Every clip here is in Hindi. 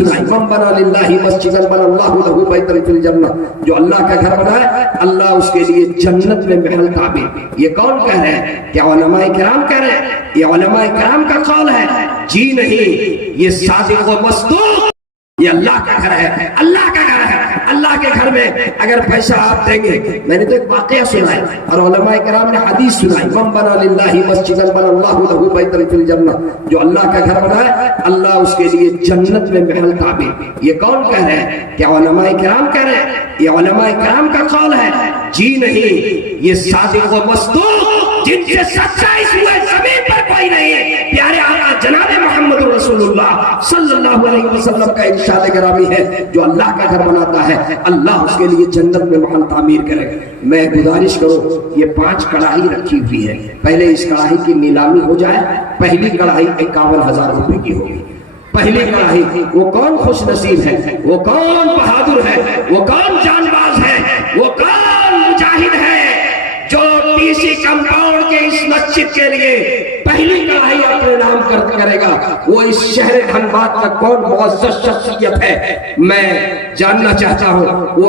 सुनाई, मन बना लिल्लाहि मस्जिदन बनल्लाहु लहु बैतन फिल जन्नह, जो अल्लाह का घर बनाए अल्लाह उसके लिए जन्नत में महल ताबीर। ये कौन कह रहे हैं? क्या उलमाए किराम कह रहे हैं? ये उलमाए किराम का कौल है? जी नहीं, ये सादिक व मसदूक, ये अल्लाह का घर है, अल्लाह का घर है। अल्लाह के घर में अगर पैसा आप देंगे, मैंने तो एक वाकया सुना है और उलमाए किराम ने हदीस सुनाई, मन बना लिल्लाहि मस्जिदन बनल्लाहु लहु बैतन फिल जन्नह, जो अल्लाह का घर बनाए अल्लाह उसके लिए जन्नत में महल ताबीर। ये कौन कह रहे हैं? क्या उलमाए किराम कह रहे हैं? ये उलमाए किराम का कौल है? जी नहीं, ये सादिक व मसदूक, जिनसे सच्चा इस जमीन पर कोई नहीं है। प्यारे आका जनाब मोहम्मद रसूलुल्लाह सल्लल्लाहु अलैहि वसल्लम का इरशाद गिरामी है, जो अल्लाह का घर बनाता है अल्लाह उसके लिए जन्नत में महल तामीर करेगा। मैं गुजारिश करूं, ये 5 कढ़ाई रखी हुई है, पहले इस कढ़ाई की नीलामी हो जाए। पहली कढ़ाई 51,000 रुपए की होगी। पहली कढ़ाई, वो कौन खुश नसीब है, वो कौन बहादुर है, वो कौन जानबाज है, वो कौन मुजाहिद है जो टीसी कंपाउंड के इस मस्जिद के लिए पहली कढ़ाई अपने नाम करेगा। वो इस शहर धनबाद का कौन मुअज़्ज़ज़ शख्सियत है, मैं जानना चाहता हूँ। वो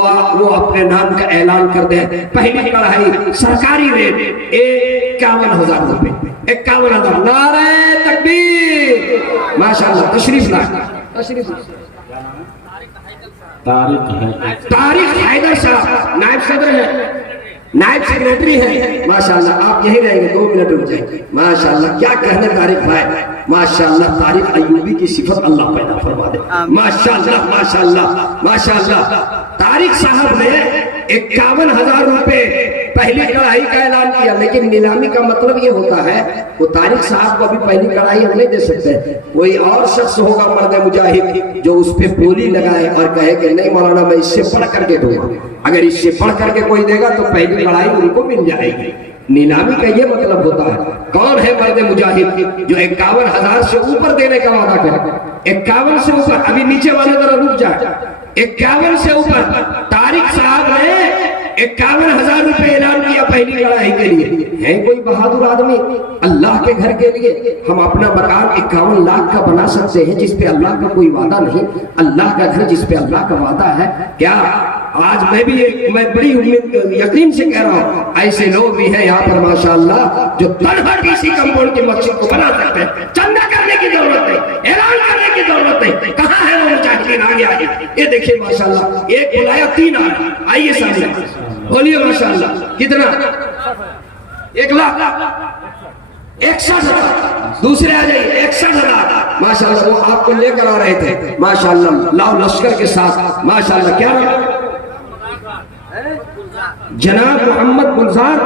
अपने नाम का ऐलान कर दे। पहली कढ़ाई सरकारी रेट 51,000 रुपए, 51,000। नारे तकबीर, माशाअल्लाह। तशरीफ ला, तारिक हैदर साहब नायब सदर है, नायब सेक्रेटरी है, माशाअल्लाह। आप यही रहेंगे, 2 मिनट रुक जाएंगे। माशाअल्लाह, क्या कहने तारिक भाई, माशाअल्लाह। तारिक अयूबी की सिफत अल्लाह पैदा फरमा दे, माशाअल्लाह माशाअल्लाह माशाअल्लाह। तारिक साहब ने 51,000 रुपए पहली कढ़ाई का ऐलान किया, लेकिन नीलामी का मतलब ये होता है वो तारिक साहब को अभी पहली कढ़ाई हम नहीं दे सकते। कोई और शख्स होगा मर्द मुजाहिद जो उस पे बोली लगाए और कहे कि नहीं मौलाना मैं इससे बढ़ करके दूंगा। अगर इससे बढ़ करके कोई देगा तो पहली कढ़ाई उनको मिल जाएगी। नीलामी का ये मतलब होता है, कौन है मर्द मुजाहिद जो 51,000 से ऊपर देने का वादा करे? 51 से ऊपर, अभी नीचे वाले जरा रुक जाए। 51 से ऊपर तारिक साहब ने 51,000 रुपए ऐलान किया पहली कढ़ाई के लिए। है कोई बहादुर आदमी अल्लाह के घर के लिए? हम अपना मकान 51 लाख का बना सकते हैं जिसपे अल्लाह का कोई वादा नहीं। अल्लाह का घर जिसपे अल्लाह का वादा है। क्या आज मैं बड़ी उम्मीद यकीन से कह रहा हूँ, ऐसे लोग भी हैं यहाँ पर माशाअल्लाह जो तनहा टीसी कंपाउंड की मस्जिद को बना सकते हैं। चंदा करने की जरूरत नहीं, ऐलान करने की जरूरत नहीं। कहाँ है वो मुजाहिदीन? आगे आगे, ये देखिए माशाअल्लाह, एक बुलाया 3 आइए सामने, बोलिए माशाअल्लाह। कितना? 1,61,000। दूसरे आ जाइए, 61,000 माशाअल्लाह। वो आपको लेकर आ रहे थे माशाअल्लाह, लाओ लश्कर के साथ माशाअल्लाह। क्या जनाब मोहम्मद गुलजार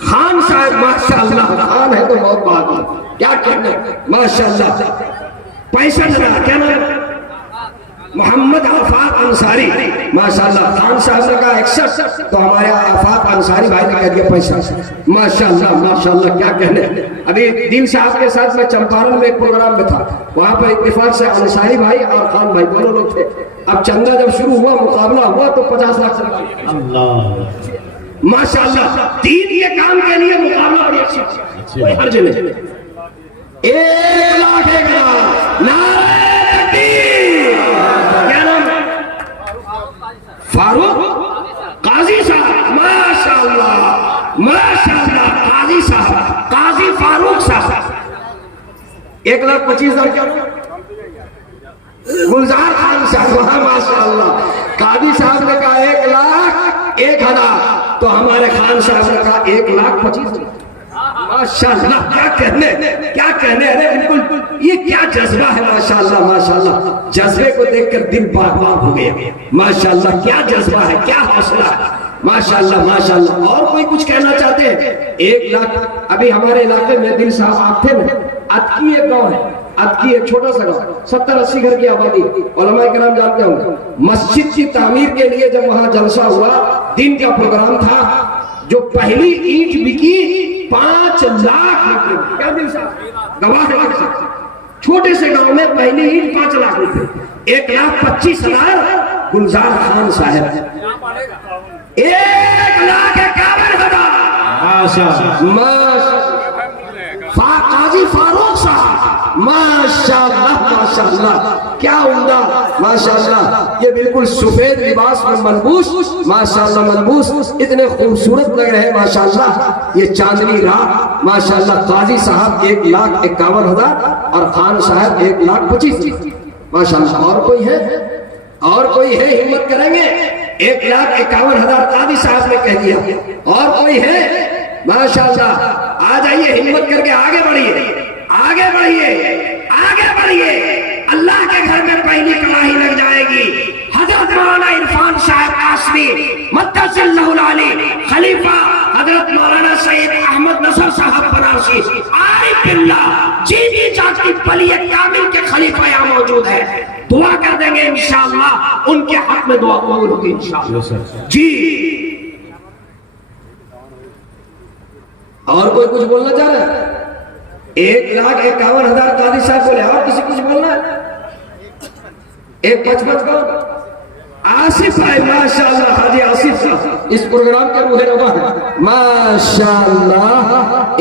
खान साहब, माशाअल्लाह। खान है तो बहुत बात, क्या कहना, माशाअल्लाह। 65,000। क्या नाम? मोहम्मद आफाक अंसारी, माशाअल्लाह। खान साहब ने कहा 61, तो हमारे आफाक अंसारी भाई ने कह दिया 65, माशाअल्लाह माशाअल्लाह। क्या कहने। अभी दिल साहब के साथ मैं चंपारण में एक प्रोग्राम में था, वहां पर इत्तेफाक से अंसारी भाई और खान भाई दोनों लोग थे। अब चंदा जब शुरू हुआ, मुकाबला हुआ तो 50 लाख माशाअल्लाह। दीन के काम के लिए मुकाबला बड़ी अच्छी, कोई हर्ज नहीं। 1 लाख 1 लाख। नारे तकबीर। क्या नाम? फारूक काजी साहब, माशाअल्लाह माशाअल्लाह। काजी साहब, काजी फारूक साहब। 1,25,000। क्या? गुलजार खान साहब, माशाअल्लाह। काजी साहब ने कहा 1,01,000, तो हमारे खान साहब ने कहा 1,25,000। माशाअल्लाह। क्या कहने। अरे बिल्कुल, ये क्या जज्बा है माशाअल्लाह माशाअल्लाह। जज्बे को देखकर दिल बाग हो गया माशाअल्लाह। क्या जज्बा है, क्या हौसला है माशाअल्लाह माशाअल्लाह। और कोई कुछ कहना चाहते हैं? 1 लाख। अभी हमारे इलाके में दिल साहब आप थे ना, अतकी एक गाँव है, अतकी एक छोटा सा गाँव, 70-80 घर की आबादी, उलमाए किराम जानते होंगे। मस्जिद की तामीर के लिए जब वहां जलसा हुआ, दिन का प्रोग्राम था, जो पहली ईंट बिकी 5 लाख रुपए। क्या दिल साहब गवाह, छोटे से गांव में पहली ईंट 5 लाख रुपए। 1,25,000 गुलजार खान साहब। 1,51,000 काजी फारूक साहब, माशाअल्लाह माशाअल्लाह, क्या उम्दा, माशाअल्लाह। ये बिल्कुल सफेद लिबास में मलबूस, माशाअल्लाह मलबूस, इतने खूबसूरत लग रहे हैं माशाअल्लाह। ये चांदनी रात माशाअल्लाह। काजी साहब 1,51,000 और खान साहब 1,25,000 माशाअल्लाह। और कोई है, और कोई है, हिम्मत करेंगे? 1,51,000 काजी साहब ने कह दिया। और कोई है? माशाअल्लाह। आ जाइए, हिम्मत करके आगे बढ़िए, आगे बढ़िए, आगे बढ़िए। अल्लाह के घर में पहली कमाही लग जाएगी। हजरत मौलाना इरफान साहब कासमी मद्दसल्लहु अलैहि, खलीफा हजरत मौलाना सैयद अहमद नसर साहब बनारसी आरिफ बिल्लाह जी जाती वली कामिल के खलीफा यहाँ मौजूद है। दुआ कर देंगे इंशाअल्लाह, उनके हक में दुआ कबूल होगी इंशाअल्लाह जी। और कोई कुछ बोलना चाह रहा है? 1,51,000 काजी साहब बोले। और किसी कुछ बोलना है? 1,55 को आसिफ भाई माशाअल्लाह, हाजी आसिफ साहब इस प्रोग्राम के रूहे रवा है माशाअल्लाह।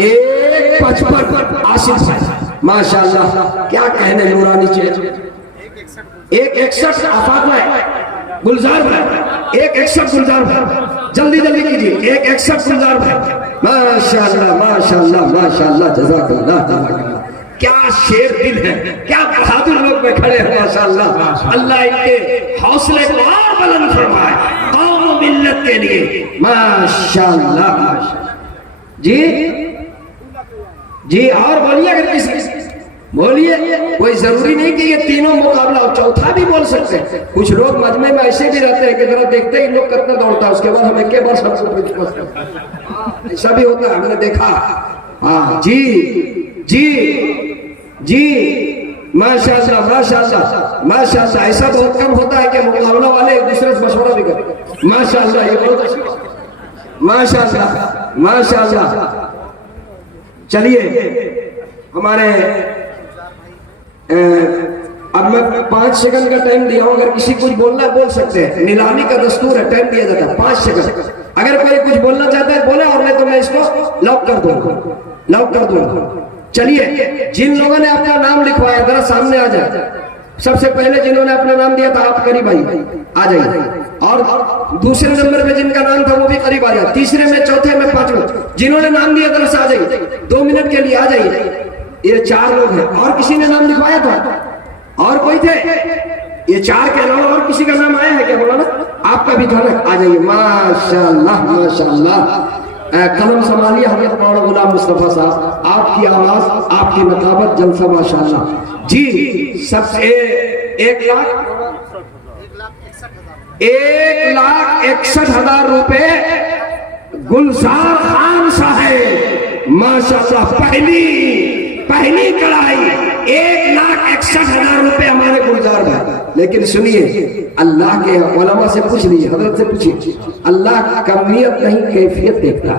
1,55 आसिफ भाई माशाअल्लाह, क्या कहने नूरानी चेहरे। 1,61 आफाक भाई, गुलजार भाई 1,61 गुलजार भाई, जल्दी जल्दी कीजिए। 1,61 गुलजार भाई माशाअल्लाह माशाअल्लाह माशाअल्लाह, जज़ाकल्लाह जज़ाकल्लाह। क्या शेर दिल है, क्या बहादुर लोग में खड़े हैं माशाअल्लाह। अल्लाह इनके हौसले को और बुलंद फरमाए कौम और मिल्लत के लिए माशाअल्लाह जी जी। और बोलिए, अगर किसी बोलिए, कोई जरूरी नहीं कि ये तीनों मुकाबला हो, चौथा भी बोल सकते हैं। कुछ लोग मजमे में ऐसे भी रहते हैं कि जरा देखते ही लोग कितना दौड़ता है, उसके बाद हमें के बार सबको ऐसा भी होता है, हमने देखा। हाँ जी जी जी, माशाअल्लाह माशाअल्लाह माशाअल्लाह। ऐसा बहुत कम होता है कि मुकाबला वाले एक दूसरे से मशवरा भी करें माशाअल्लाह। ये बहुत अच्छा माशाअल्लाह माशाअल्लाह। चलिए, हमारे अब मैं 5 सेकंड का टाइम दिया हूं, अगर किसी कुछ बोलना है बोल सकते हैं। नीलामी का दस्तूर है, टाइम दिया जाता है 5 सेकंड। अगर कोई कुछ बोलना चाहता है बोले, और नहीं तो मैं इसको लॉक कर दूंगा, लॉक कर दूंगा। चलिए, जिन लोगों ने अपना नाम लिखवाया जरा सामने आ जाए। सबसे पहले जिन्होंने अपना नाम दिया था आप करीब आइए, आ जाइए। और दूसरे नंबर पे जिनका नाम था वो भी करीब आ जाए। तीसरे में, चौथे में, पांचवें जिन्होंने नाम दिया जरा से आ जाइए, 2 मिनट के लिए आ जाइए। ये 4 लोग हैं। और किसी ने नाम लिखवाया था? और कोई थे? ये 4 के अलावा और किसी का नाम आया है क्या? बोला ना, आपका भी था ना, आ जाइए। माशाअल्लाह माशाअल्लाह। कलम संभालिए हजरत मौलाना गुलाम मुस्तफा साहब, आपकी आवाज, आपकी नकाबत, जलसा माशाअल्लाह जी। सबसे 1,61,000 रुपए गुलजार खान साहब माशाअल्लाह। पहली कड़ाई 1,61,000 रुपए हमारे गुलजार भाई। लेकिन सुनिए, अल्लाह के उलमा से पूछ लीजिए, हजरत से पूछिए, अल्लाह कमियत नहीं कैफियत देखता।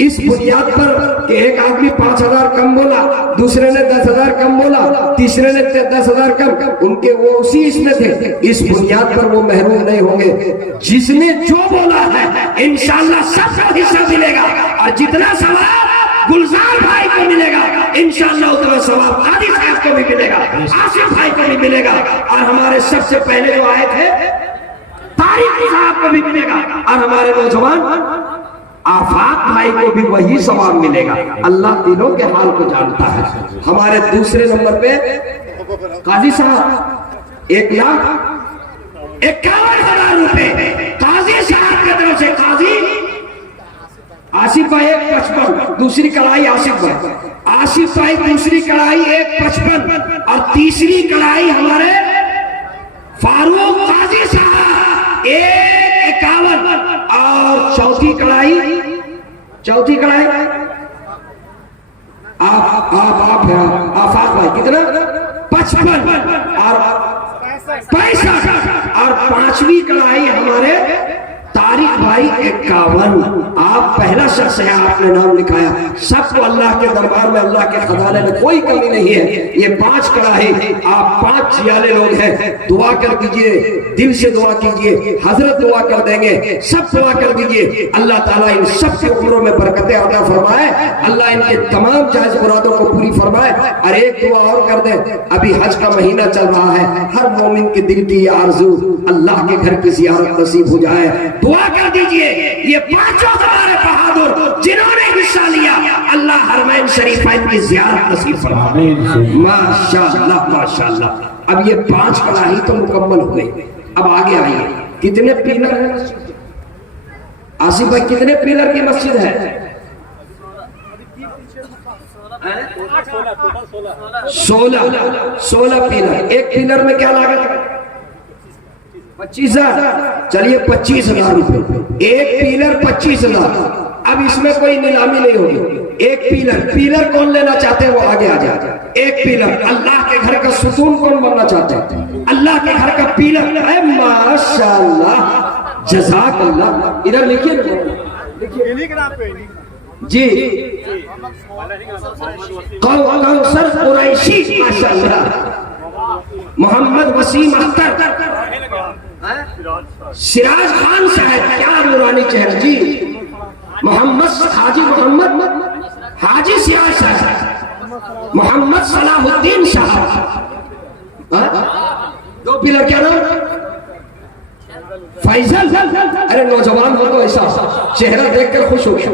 इस बुनियाद पर कि एक आदमी 5,000 कम बोला, दूसरे ने 10,000 कम बोला, तीसरे ने 10,000 कम, उनके वो उसी इसमें थे। इस बुनियाद पर वो महरूम नहीं होंगे। जिसने जो बोला है इंशाअल्लाह सबको हिस्सा मिलेगा, और जितना सवाब गुलजार भाई को मिलेगा इंशाअल्लाह उतना सवाब कादी साहब को भी मिलेगा, आसिफ भाई को भी मिलेगा, और हमारे सबसे पहले जो आए थे तारिक साहब को भी मिलेगा, और हमारे नौजवान आफाक भाई को भी वही सवाब मिलेगा। अल्लाह दिलों के हाल को जानता है। हमारे दूसरे नंबर पे काजी साहब 1,51,000 रुपए काजी साहब की तरफ से। काजी आसिफ भाई 1,55, दूसरी कड़ाई आसिफ भाई, आसिफ भाई दूसरी कड़ाई 1,55, और तीसरी कड़ाई हमारे फारूक काजी साहब 1,51, और चौथी कड़ाई आफाक भाई कितना 55 और 65, और 5वीं कड़ाई हमारे तारिक भाई 51, आप पहला शख्स है, आपने नाम लिखाया। सबको अल्लाह के दरबार में, अल्लाह के खजाने में कोई कमी नहीं है। ये 5 कड़ाही, आप 5 जियाले लोग हैं, दुआ कर दीजिए, दिल से दुआ कीजिए, हजरत दुआ कर देंगे, सब दुआ कर दीजिए। अल्लाह ताला इन सब के उम्रों में बरकतें अता फरमाए, अल्लाह इनके तमाम जायज मुरादों को पूरी फरमाए। और एक दुआ और कर दे, अभी हज का महीना चल रहा है, हर मोमिन के दिल की आरज़ू अल्लाह के घर की ज़ियारत नसीब हो जाए। दुआ कर दीजिए ये 5 हमारे बहादुर जिन्होंने हिस्सा लिया, अल्लाह हरमैन शरीफैन की ज़ियारत नसीब फरमाए। माशाअल्लाह माशाअल्लाह। अब ये 5 कड़ाही तो मुकम्मल हो गई। अब आगे आइए, कितने पिलर है आसिफ भाई, कितने पिलर की मस्जिद है? 16 पिलर। एक पिलर में क्या लागत है? 25,000। चलिए 25,000 रुपए एक पिलर, 25,000। अब इसमें कोई नीलामी नहीं होगी। एक पिलर कौन लेना चाहते हैं वो आगे आ जाए। एक पिलर, अल्लाह के घर का सुकून कौन बनना चाहते हैं? अल्लाह के घर का पिलर है। माशाअल्लाह, जज़ाकल्लाह। इधर लिखिए जी, कौसर कुरैशी, माशाअल्लाह। मोहम्मद वसीम अख्तर, सिराज खान साहब, क्या नूरानी चेहरा जी। मोहम्मद हाजी सियाज साहब, मोहम्मद सलाहुद्दीन साहब। 2 पिलर, क्या नाम? फैजल। अरे नौजवान हो तो ऐसा चेहरा देखकर खुश हो गया।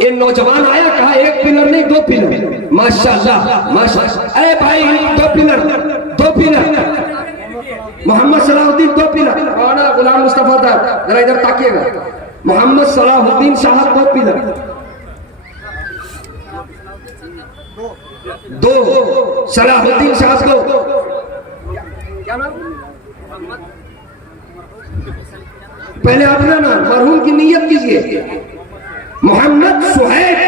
ये नौजवान आया, कहा 1 पिलर नहीं 2 पिलर। माशाअल्लाह माशाअल्लाह। अरे भाई 2 पिलर। मोहम्मद सलाहुद्दीन 2 पिलर। गुलाम मुस्तफा था, जरा इधर ताकिएगा। मोहम्मद सलाहुद्दीन साहब 2 पिलर। 2 सलाहुद्दीन साहब 2। क्या नाम? पहले अपना नाम, मरहूम की नियत कीजिए। मोहम्मद सुहैब,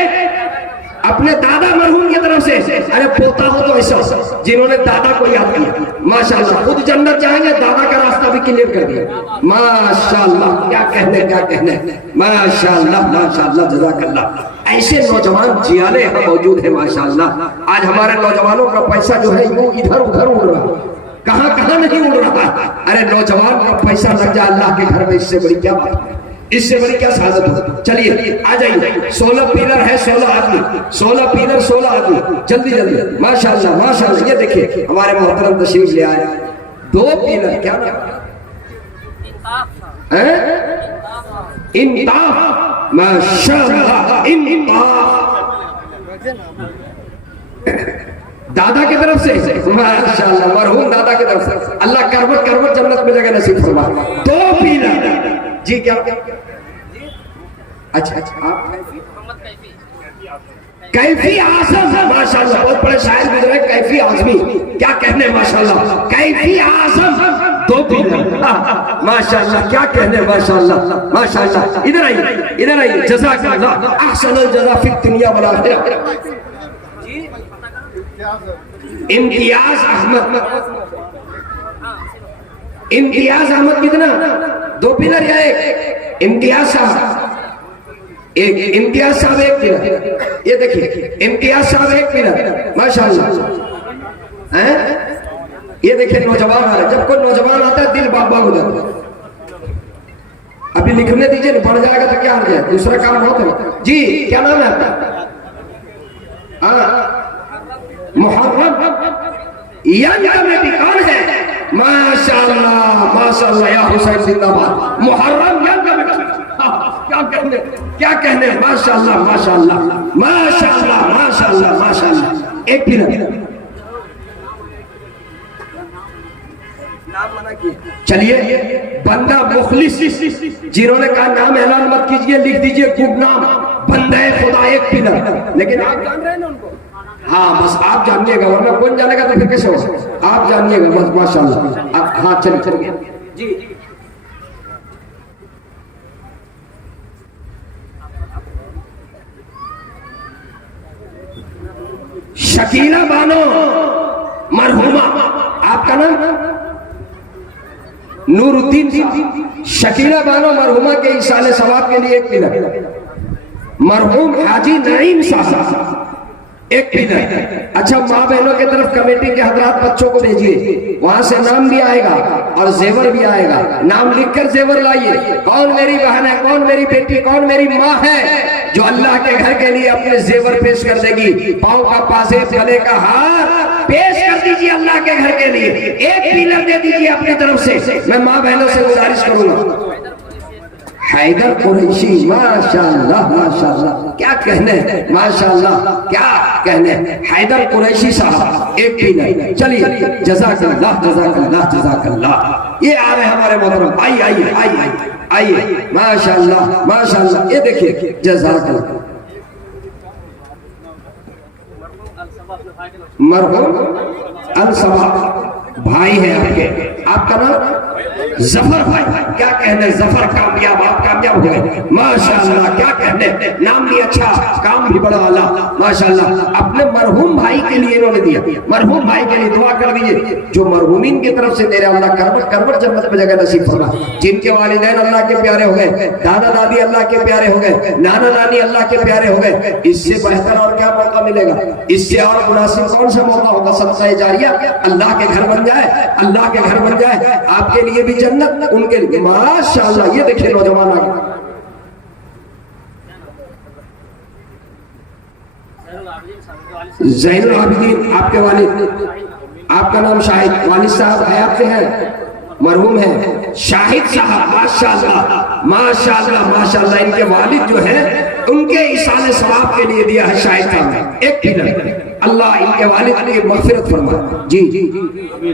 अपने दादा मरहूम की तरफ से। अरे पोता हो तो ऐसा, जिन्होंने दादा को याद किया, माशाअल्लाह। खुद जन्नत जाएंगे, दादा का रास्ता भी क्लियर कर दिया। माशाअल्लाह, क्या कहने। माशाअल्लाह माशाअल्लाह, जज़ाकल्लाह। ऐसे नौजवान जियाले यहाँ मौजूद है माशाअल्लाह। आज हमारे नौजवानों का पैसा जो है वो इधर उधर उड़ रहा है, कहां नहीं उड़ रहा। अरे नौजवान का पैसा लग जाए अल्लाह के घर में, इससे बड़ी क्या बात है, इससे बड़ी क्या सादत हो। चलिए आ जाइए। 16 पिलर है, 16 आदमी। 16 पिलर, 16 आदमी। जल्दी माशाअल्लाह माशाअल्लाह। ये देखिए हमारे मोहतरम तशरीफ ले आए। 2 पिलर, क्या है? इंताफ। माशाअल्लाह, इंताफ। दादा की तरफ से, माशाअल्लाह, मरहूम दादा की तरफ से। अल्लाह करवट जन्नत में जगह नसीब फरमाए। 2 पिलर जी। क्या? अच्छा, आप कैफी आज़म, माशाअल्लाह। बहुत बड़े शायर गुजरे, कैफी आज़मी, क्या कहने, माशाअल्लाह। कैफी आज़म 2 पिलर, माशाअल्लाह, क्या कहने, माशाअल्लाह माशाअल्लाह। इधर आइए। जज़ाकल्लाह, अहसनुल जज़ा फिद दुनिया वल आखिरह। इम्तियाज अहमद कितना? 2 पिलर या 1? इम्तियाज साहब 1 पिलर। ये देखिए इम्तियाज साहब 1 पिलर, माशाअल्लाह। ये देखिए नौजवान आ रहे। जब कोई नौजवान आता है दिल बाबा हो जाता है। अभी लिखने दीजिए, बढ़ जाएगा तो क्या हो जाए, दूसरा काम बहुत है जी। क्या नाम है आपका? मुहर्रम। में भी कौन है? माशाअल्लाह माशाअल्लाह, या हुसैन जिंदाबाद। मुहर्रम क्या कहने, माशाअल्लाह माशाअल्लाह माशाअल्लाह माशाअल्लाह माशाअल्लाह। 1 पिलर। चलिए, बंदा मुखलिस, जिन्होंने कहा नाम ऐलान मत कीजिए, लिख दीजिए गुमनाम बंदा खुदा 1 पिलर। लेकिन आप जान रहे हैं ना उनको? हाँ, बस आप जानिएगा, वरना कौन जानेगा तो फिर कैसे होगा। आप जानिएगा बस, माशाअल्लाह। हाँ चलिए जी। शकीला बानो मरहुमा, आपका नाम? नूरुद्दीन साहब, शकीला बानो मरहुमा के इसाले सवाब के लिए एक पिलर, मरहूम हाजी नईम साहब एक पिलर। अच्छा, माँ बहनों की तरफ कमेटी के हजरात बच्चों को भेजिए, वहां से नाम भी आएगा और जेवर भी आएगा। नाम लिखकर जेवर लाइए। कौन मेरी बहन है, कौन मेरी बेटी, कौन मेरी माँ है जो अल्लाह के घर के लिए अपने जेवर पेश कर देगी। पाँव का पासे, गले का हार पेश कर दीजिए अल्लाह के घर के लिए। एक पिलर दे दीजिए अपनी तरफ से। मैं माँ बहनों से गुजारिश करूंगा। हैदर कुरैशी, माशाअल्लाह माशाअल्लाह, क्या कहने, माशाअल्लाह क्या कहने। हैदर कुरैशी साहब एक पिलर। चलिए, जज़ाकल्लाह जज़ाकल्लाह जज़ाकल्लाह। ये आ रहे हमारे मोहतरम, आइए आइए आइए आइए, माशाअल्लाह माशाअल्लाह। ये देखिए, जज़ाकल्लाह। मरहूम अल-सबा भाई है आपके, आपका नाम जफर भाई। क्या कहने, जफर कामयाब, आप कामयाब हो गए, माशाअल्लाह। क्या कहने, नाम भी अच्छा, काम भी बड़ा आला, माशाअल्लाह। अपने मरहूम भाई के लिए इन्होंने दिया। मरहूम भाई के लिए दुआ कर दीजिए, जो मरहूमीन की तरफ से मेरे अल्लाह करवट करवट जन्नत में जगह नसीब फरमा। जिनके वालिदैन अल्लाह के प्यारे हो गए, दादा दादी अल्लाह के प्यारे हो गए, नाना नानी अल्लाह के प्यारे हो गए, इससे बेहतर और क्या मौका मिलेगा? इससे और मुनासिब कौन सा मौका होगा? सदका जारिया, अल्लाह के घर बन जाए, अल्लाह के घर बन जाए, आपके लिए भी जन्नत, उनके लिए, माशाअल्लाह। ये देखिए नौजवान आ गए, ज़ैनुल आबिदीन आपके वालिद, आपका नाम शाहिद, वालिद साहब हयात से है, मरहूम है शाहिद साहब, माशाअल्लाह माशाअल्लाह माशाअल्लाह। इनके वालिद जो है उनके इसाले सवाब के लिए दिया है शाहिद साहब एक पिलर। अल्लाह इनके वालिद की मग़फ़िरत फरमाए। जी जी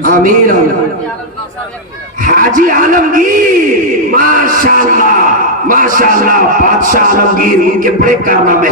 आमीन। हाजी आलमगीर, माशाअल्लाह माशाअल्लाह, बादशाह आलमगीर, उनके बड़े कारनामे।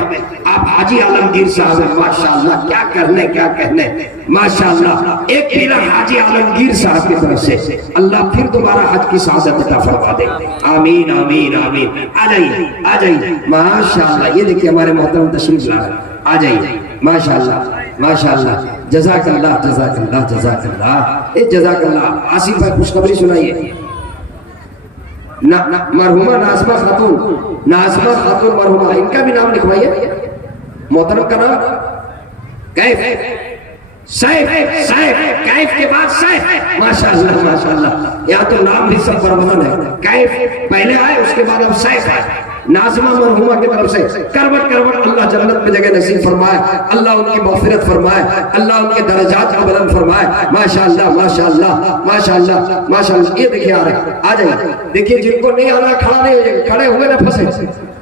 आप हाजी आलमगीर साहब हैं, माशाअल्लाह। क्या करने, क्या कहने, माशाअल्लाह। एक पिलर हाजी आलमगीर साहब की तरफ से। अल्लाह फिर दोबारा हज की सआदत अता फरमा दे। आमीन आमीन आमीन। आ जाइए आ जाइए, माशाअल्लाह। ये देखिए हमारे मोहतरम तशरीफ ला रहे, आ जाइए, माशाअल्लाह माशाअल्लाह। जज़ाकल्लाह जज़ाकल्लाह जज़ाकल्लाह। ए जज़ाकल्लाह। आसिफ भाई खुशखबरी सुनाइए। मरहुमा नाज़मा खातून, नाज़मा खातून मरहुमा, इनका भी नाम लिखवाइए। मोहतरम का नाम कैफ, सैफ, सैफ, कैफ के बाद सैफ, माशाअल्लाह माशाअल्लाह। यहाँ तो नाम भी सब बरबदल है। कैफ पहले आए, उसके बाद अब सैफ आए। नाज़मा मरहुमा की तरफ से करवट करवट अल्लाह जन्नत में जगह नसीब फरमाए, अल्लाह उनकी मग़फ़िरत फरमाए, अल्लाह उनके दर्जात को बुलंद फरमाए, माशाअल्लाह माशाअल्लाह माशाअल्लाह माशाअल्लाह। ये देखिए आ रहे, आ जाइए। देखिए जिनको नहीं आना खड़ा नहीं हो जाएगा, खड़े हुए ना फंसे।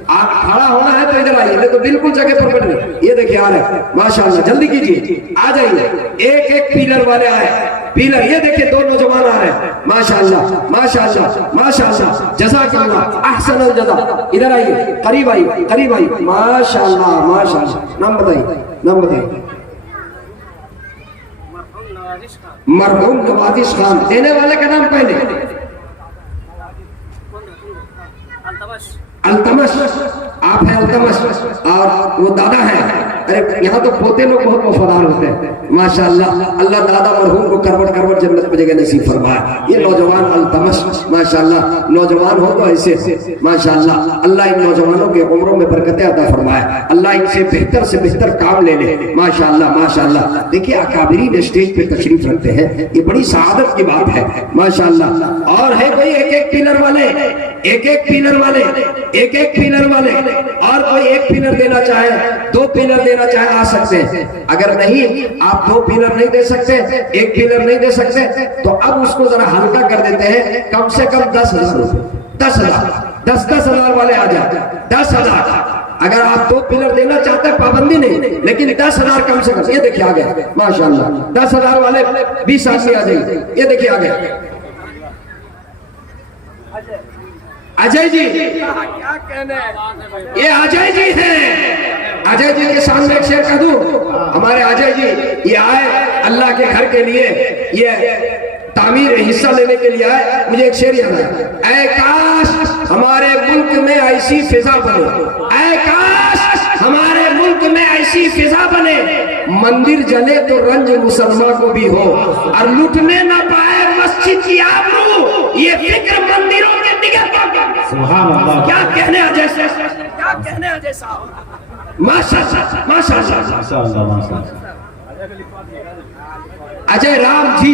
आप खड़ा होना है तो इधर आइए, नहीं तो बिल्कुल जगह पर बैठ रहे। ये देखिए आ रहे, माशाअल्लाह। जल्दी कीजिए, आ जाइए। एक एक पिलर वाले आए, पिलर। ये देखिए दो नौजवान आ रहे हैं, माशाअल्लाह माशाअल्लाह माशाअल्लाह। जज़ाकल्लाह अहसनल जज़ा। इधर आइए, करीब आइए, करीब आइए, माशाअल्लाह माशाअल्लाह। नाम बताइए, नाम बताइए। मरहूम नवाजिश खान, देने वाले का नाम पहले अल्तमश, आप हैं अल्तमश, और वो दादा है। अरे यहाँ तो पोते लोग बहुत वफादार होते हैं, माशाअल्लाह। अल्लाह दादा मरहूम को करवट करवट जन्नत में जगह नसीब फरमाए। ये नौजवान अल्तमश, माशाअल्लाह। नौजवान हो तो ऐसे, माशाअल्लाह। अल्लाह इन नौजवानों के उम्रों में बरकतें अता फरमाए, अल्लाह इनसे बेहतर से बेहतर काम ले ले, माशाअल्लाह माशाअल्लाह। देखिए अकाबिरीन स्टेज पे तशरीफ रखते हैं, ये बड़ी सआदत की बात है, माशाअल्लाह। और है कोई एक एक पिलर वाले, एक एक पिलर वाले, एक एक पिलर वाले, और कोई एक पिलर देना चाहे, दो पिलर देना चाहे, आ सकते हैं। अगर नहीं, आप दो पिलर नहीं दे सकते, एक पिलर नहीं दे सकते, तो अब उसको जरा हल्का कर देते हैं। कम से कम 10,000 रुपए, 10,000, 10,000 वाले आ जाए, 10,000। अगर आप दो पिलर देना चाहते हैं, पाबंदी नहीं, लेकिन 10,000 कम से कम। ये देखिए आ गए, माशाअल्लाह। 10,000 वाले 20 आदमी आ जाइए। ये देखिए आ गए अजय जी। क्या कहना है, ये अजय जी हैं। अजय जी के सामने एक शेर कह दूं। हमारे अजय जी ये आए अल्लाह के घर के लिए, ये तामीर हिस्सा लेने के लिए आए। मुझे एक शेर याद है, ऐ काश हमारे मुल्क में ऐसी फिजा बने, ऐ काश हमारे मुल्क में ऐसी फिजा बने, मंदिर जले तो रंज मुसलमान को भी हो, और लूटने न पाए मस्जिद की आबरू, ये फिक्र मंदिरों के निकल गया। सुभान अल्लाह। क्या कहने अजय से, क्या कहने अजय साहब, माशाअल्लाह माशाअल्लाह माशाअल्लाह माशाअल्लाह। अजय राम जी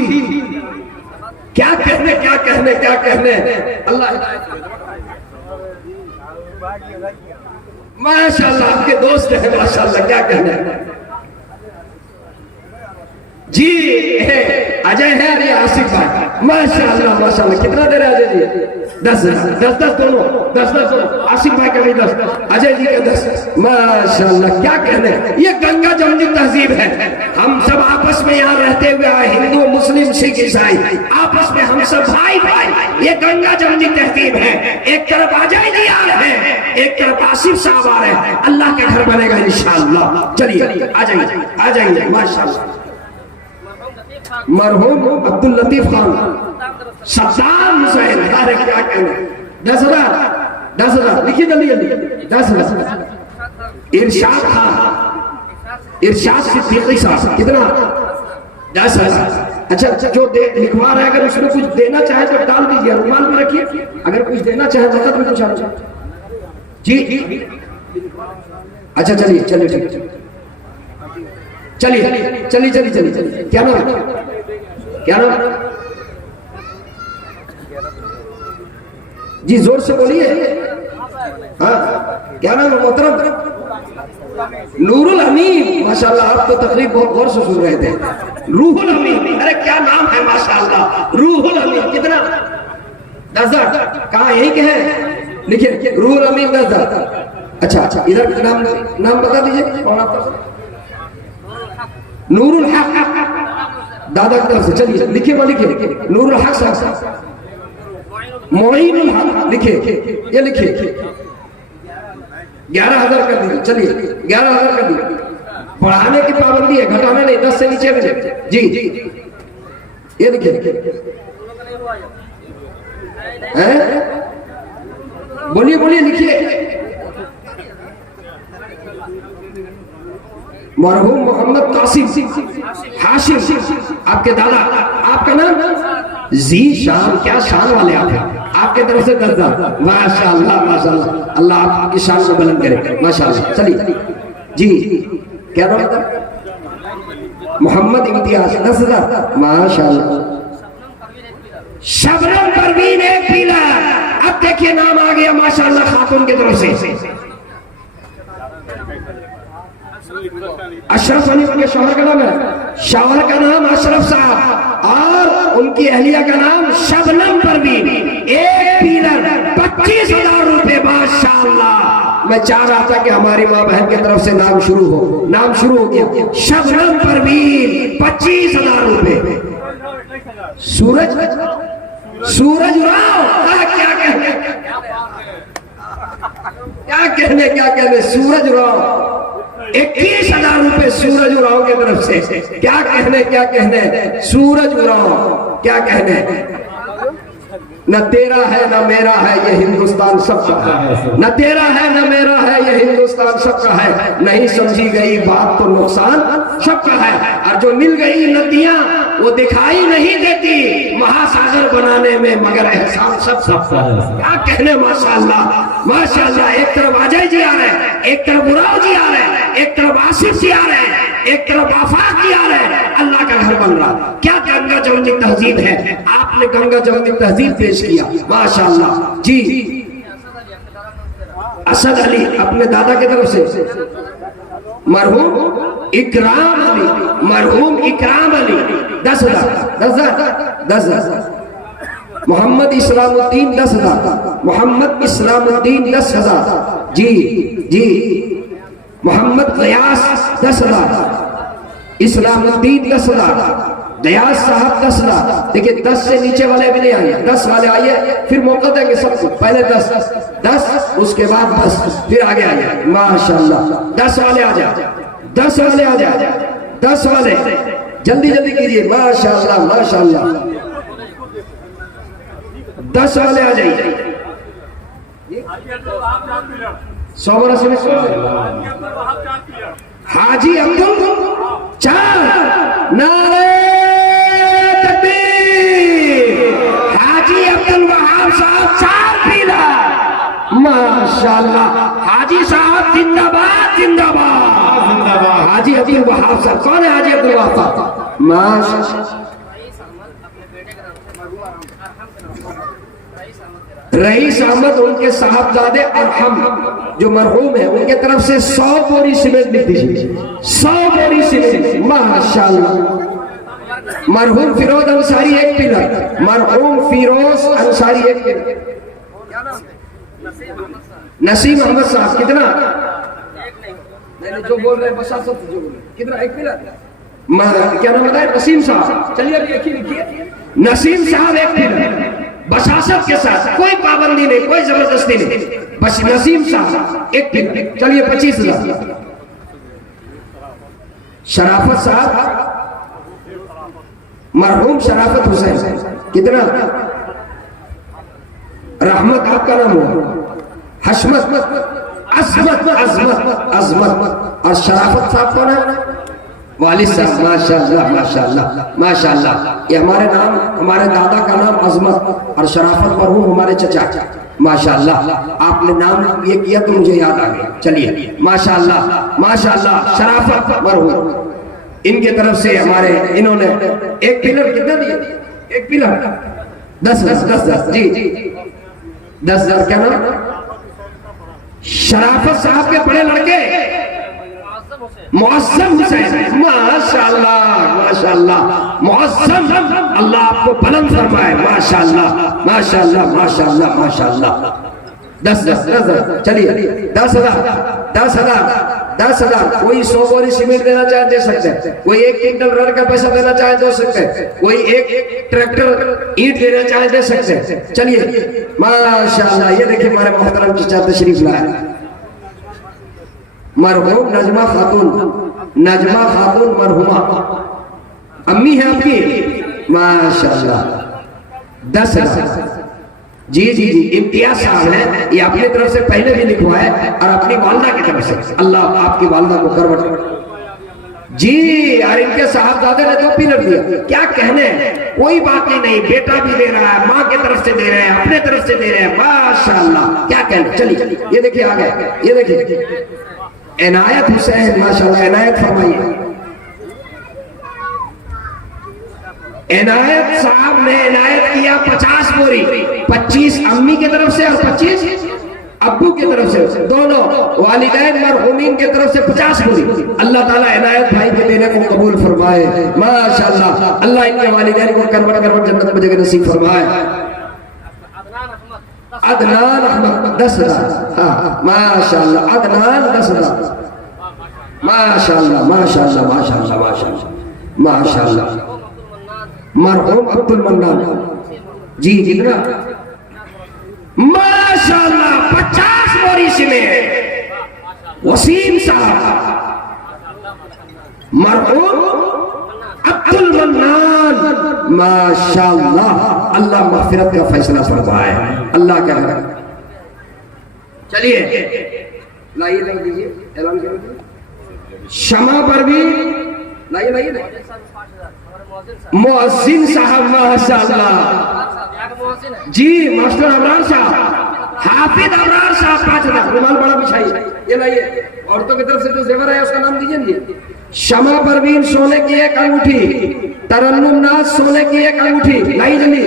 क्या कहने क्या कहने क्या कहने। अल्लाह माशाअल्लाह आपके दोस्त हैं, माशाअल्लाह क्या कहने। जी अजय है अरे आसिफ भाई माशाअल्लाह माशाअल्लाह। कितना दे रहे अजय जी? 10 दोनों 10 दोनों। आसिफ भाई का भी 10, अजय जी का 10 माशाअल्लाह। क्या कहने, ये गंगा जमुनी तहजीब है। हम सब आपस में यहाँ रहते हुए आए, हिंदू मुस्लिम सिख ईसाई आपस में हम सब भाई भाई। ये गंगा जमुनी तहजीब है। एक तरफ अजय जी आ रहे हैं, एक तरफ आसिफ साहब आ रहे हैं। अल्लाह का घर बनेगा इंशाअल्लाह। चलिए आ जाइए माशाअल्लाह। मरहूम अब्दुल लतीफ खान, सद्दाम हुसैन, अरे क्या कहने। 10,000 लिखिए जल्दी जल्दी। 10,000। इरशाद खान, इरशाद सिद्दीकी साहब, कितना? 10,000। अच्छा जो लिखवा रहे हैं, अगर उसमें कुछ देना चाहे तो डाल दीजिए, रुमाल में रखिए। अगर कुछ देना चाहे वक्त में कुछ आ जी। अच्छा चलिए चलिए चलिए। क्या नाम, क्या नाम जी? जोर से बोलिए। हाँ क्या नाम है मोहतरम? नूरुल अमीन माशाअल्लाह। आप तो तकरीब बहुत गौर से सुन रहे थे। रूहुल अमीन, अरे क्या नाम है माशाअल्लाह। रूहुल अमीन, कितना? 10,000। कहाँ यही के हैं? लिखिए रूहुल अमीन 10,000। अच्छा इधर नाम बता दीजिए कौन आपका? नूरुल हक दादा की तरफ से। चलिए लिखिए वो लिखिए। नूरुल हक साहब, मोइनुल हक लिखिए, ये लिखिए। 11,000 कर दीजिए। चलिए 11,000 कर दीजिए। पढ़ाने की पाबंदी है, घटाने नहीं, 10 से नीचे में जी। ये लिखिए। बोलिए लिखिए। मरहूम मोहम्मद कासिम हाशिम, आपके दादा। आपका नाम जी शान, क्या शान वाले आप हैं। आपके तरफ से 10,000 माशाअल्लाह माशाअल्लाह। अल्लाह आपकी शान को बुलंद करे माशाअल्लाह। चलिए जी, क्या नाम था? मोहम्मद इम्तियाज 10,000 माशाअल्लाह। शबनम परवीन एक पीलर। अब देखिए नाम आ गया माशाअल्लाह खातून की तरफ से। अशरफ अली के शौहर का नाम है, शौहर का नाम अशरफ साहब, और उनकी अहलिया का नाम शबनम परवीन। एक पीलर 25,000 रुपए माशाअल्लाह। मैं चाह रहा था कि हमारी माँ बहन की तरफ से नाम शुरू हो गया। शबनम परवीन 25,000 रुपए। सूरज राव, क्या कहने सूरज राव 21,000 रुपए सूरज उराव की तरफ से। क्या कहने सूरज उराव, क्या कहने। न तेरा है न मेरा है ये हिंदुस्तान सबका है, न तेरा है न मेरा है ये हिंदुस्तान सबका है। नहीं समझी गई बात तो नुकसान सबका है। और जो मिल गई नदियां वो दिखाई नहीं देती महासागर बनाने में, मगर एहसान सबका है। क्या कहने माशाअल्लाह माशाअल्लाह। एक तरफ अजय जी आ रहे हैं, एक तरफ उराव जी आ रहे हैं, एक तरफ आसिफ जी आ रहे हैं, एक तरफ आफाक जी आ रहे हैं। अल्लाह का घर बन रहा। क्या गंगा जमुनी तहजीब है। आपने गंगा जमुनी तहजीब पेश किया माशाअल्लाह जी। असद अली अपने दादा की तरफ से। मरहूम इकराम अली, मरहूम इकराम अली 10,000। मोहम्मद इस्लामुद्दीन 10,000। मोहम्मद इस्लामुद्दीन 10,000 जी। मोहम्मद गयास 10,000। इस्लामुद्दीन 10,000। गयास साहब 10,000। देखिए 10 से नीचे वाले भी नहीं आए, 10 वाले आइए, फिर मौका देंगे सबको। पहले 10 उसके बाद 10, फिर आगे आ जाए माशाअल्लाह। 10 वाले आ जाए, 10 वाले आ जाए, 10 वाले जल्दी कीजिए माशाअल्लाह माशाअल्लाह। 10 वाले आ जाइए। 100 हाजी अब्दुल 4 नारे तकबीर। हाजी अब्दुल साहब 4 पिलर, माशाल्लाह। हाजी साहब जिंदाबाद जिंदाबाद जिंदाबाद। हाजी अब्दुल वहाब साहब, कौन है हाजी अब्दुल वहाब साहब? माशाल्लाह। रईस अहमद उनके साहबजादे अरहम जो मरहूम है, उनके तरफ से 100 बोरी सीमेंट लिख दीजिए, 100 बोरी सीमेंट, माशाल्लाह। मरहूम फिरोज अंसारी 1 पिलर, मरहूम फिरोज अंसारी 1 पिलर। नसीम अहमद साहब कितना? जो बोल रहे हैं बसा सब जो बोल रहे हैं, कितना? 1 पिलर। क्या नाम बताए? नसीम साहब। चलिए अभी एक ही लिखिए, नसीम साहब 1 पिलर बशासत के साथ, कोई पाबंदी नहीं, कोई जबरदस्ती नहीं, बस नसीम साहब 1 पिलर। चलिए 25,000। शराफत साहब, मरहूम शराफत हुसैन कितना? रहमत आपका नाम हुआ, हशमत, अजमत, अजमत, अजमत। और शराफत साहब कौन है? वालिद साहब, माशाल्लाह माशाल्लाह माशाल्लाह। ये हमारे नाम, हमारे दादा का नाम अजमत और शराफत मरहूम हमारे चचा, माशाल्लाह। आपने नाम ये किया तो मुझे याद आ गया। चलिए माशाल्लाह माशाल्लाह, शराफत मरहूम, इनके तरफ से हमारे, इन्होंने 1 पिलर कितना दिया? 1 पिलर 10,000 जी 10,000। क्या नाम? शराफत साहब के बड़े लड़के मुअज्जम हुसैन, माशाल्लाह माशाल्लाह, मुअज्जम, अल्लाह आपको बुलंद फरमाए, माशाल्लाह माशाल्लाह माशाल्लाह माशाल्लाह। 10,000। चलिए 10,000। कोई 100 बोरी सीमेंट देना चाहे दे सकते हैं, कोई 1 क्विंटल रड का पैसा देना चाहे दे सकते हैं, कोई 1 ट्रैक्टर ईंट देना चाहे दे सकते हैं। चलिए माशाल्लाह। ये देखिए हमारे मोहतरम चचा तशरीफ लाए, मरहूम नजमा खातून, नजमा खातून मरहुमा, अम्मी है आपकी, माशाल्लाह। 10,000। जी जी जी, इम्तियाज साहब है, ये अपनी तरफ से पहले भी लिखवाए और अपनी वालदा की तरफ से, अल्लाह आपकी वालदा को करवट जी। और इनके साहबजादे ने 2 पिलर दिया, क्या कहने, कोई बात ही नहीं, बेटा भी दे रहा है, माँ की तरफ से दे रहे हैं, अपने तरफ से दे रहे हैं, माशाल्लाह, क्या कहने। चलिए ये देखिए आ गए, ये देखिए इनायत हुसैन, माशाल्लाह, इनायत फरमाइए। इनायत साहब ने इनायत किया 50 बोरी, 25 अम्मी की तरफ से और 25 अब्बू की तरफ से, दोनों वालिदैन मरहूमीन की तरफ से 50 बोरी। अल्लाह ताला इनायत भाई के देने को कबूल फरमाए, माशाल्लाह। अल्लाह इनके वालिदैन को करवट करवट जन्नत में जगह नसीब फरमाए। अदनान अहमद 10,000, हाँ माशाल्लाह। अदनान 10,000, माशाल्लाह माशाल्लाह माशाल्लाह माशाल्लाह माशाल्लाह। मरहूम अब्दुल मन्नान जी कितना? माशाल्लाह 50 बोरी सीमेंट। वसीम साहब, मरहूम अब्दुल मन्नान, माशाल्लाह। अल्लाह मग़फ़िरत का फैसला फरमाए, अल्लाह का। चलिए लाइए, लग दीजिए, ऐलान कर दीजिए। शमा पर भी लाइए, लाइए मुअज्जिन साहब, माशाल्लाह जी। मास्टर अबरार साहब, हाफिज अबरार साहब 5,000। रुमाल बड़ा बिछाइए, ये लाइए। औरतों की तरफ से जो जेवर है उसका नाम दीजिए। शमा परवीन सोने की 1 अंगूठी, तरन्नुम नाज सोने की 1 अंगूठी, लाई जल्दी।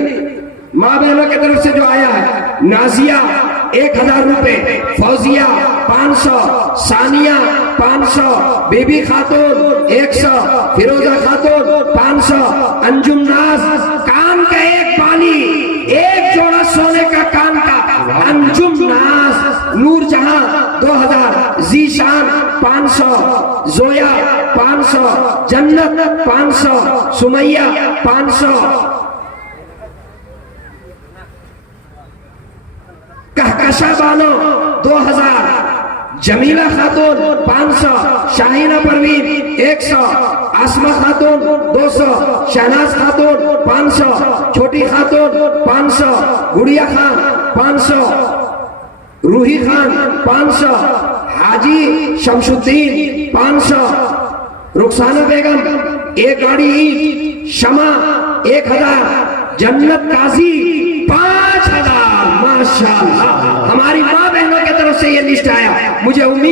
माँ बहनों की तरफ से जो आया है, नाजिया 1,000 रुपए, फौजिया 500, सानिया 500, बेबी खातून 100, फिरोजा खातून 500, अंजुम नाज कान का 1 बाली, 1 जोड़ा सोने का कान का, अंजुम नाज। नूर जहां 2,000, जीशान 500, जोया 500, जन्नत 500, सुमैया 500, कहकशा बानो 2,000, जमीला खातून 500, शाहीना परवीन 100, आसमा खातून 200, शहनाज खातून 500, छोटी खातून 500, गुड़िया खान 500, रूही खान 500, हाजी शमशुद्दीन 500, रुखसाना बेगम 1 गाड़ी ईंट, शमा 1,000, जन्नत काजी 5,000।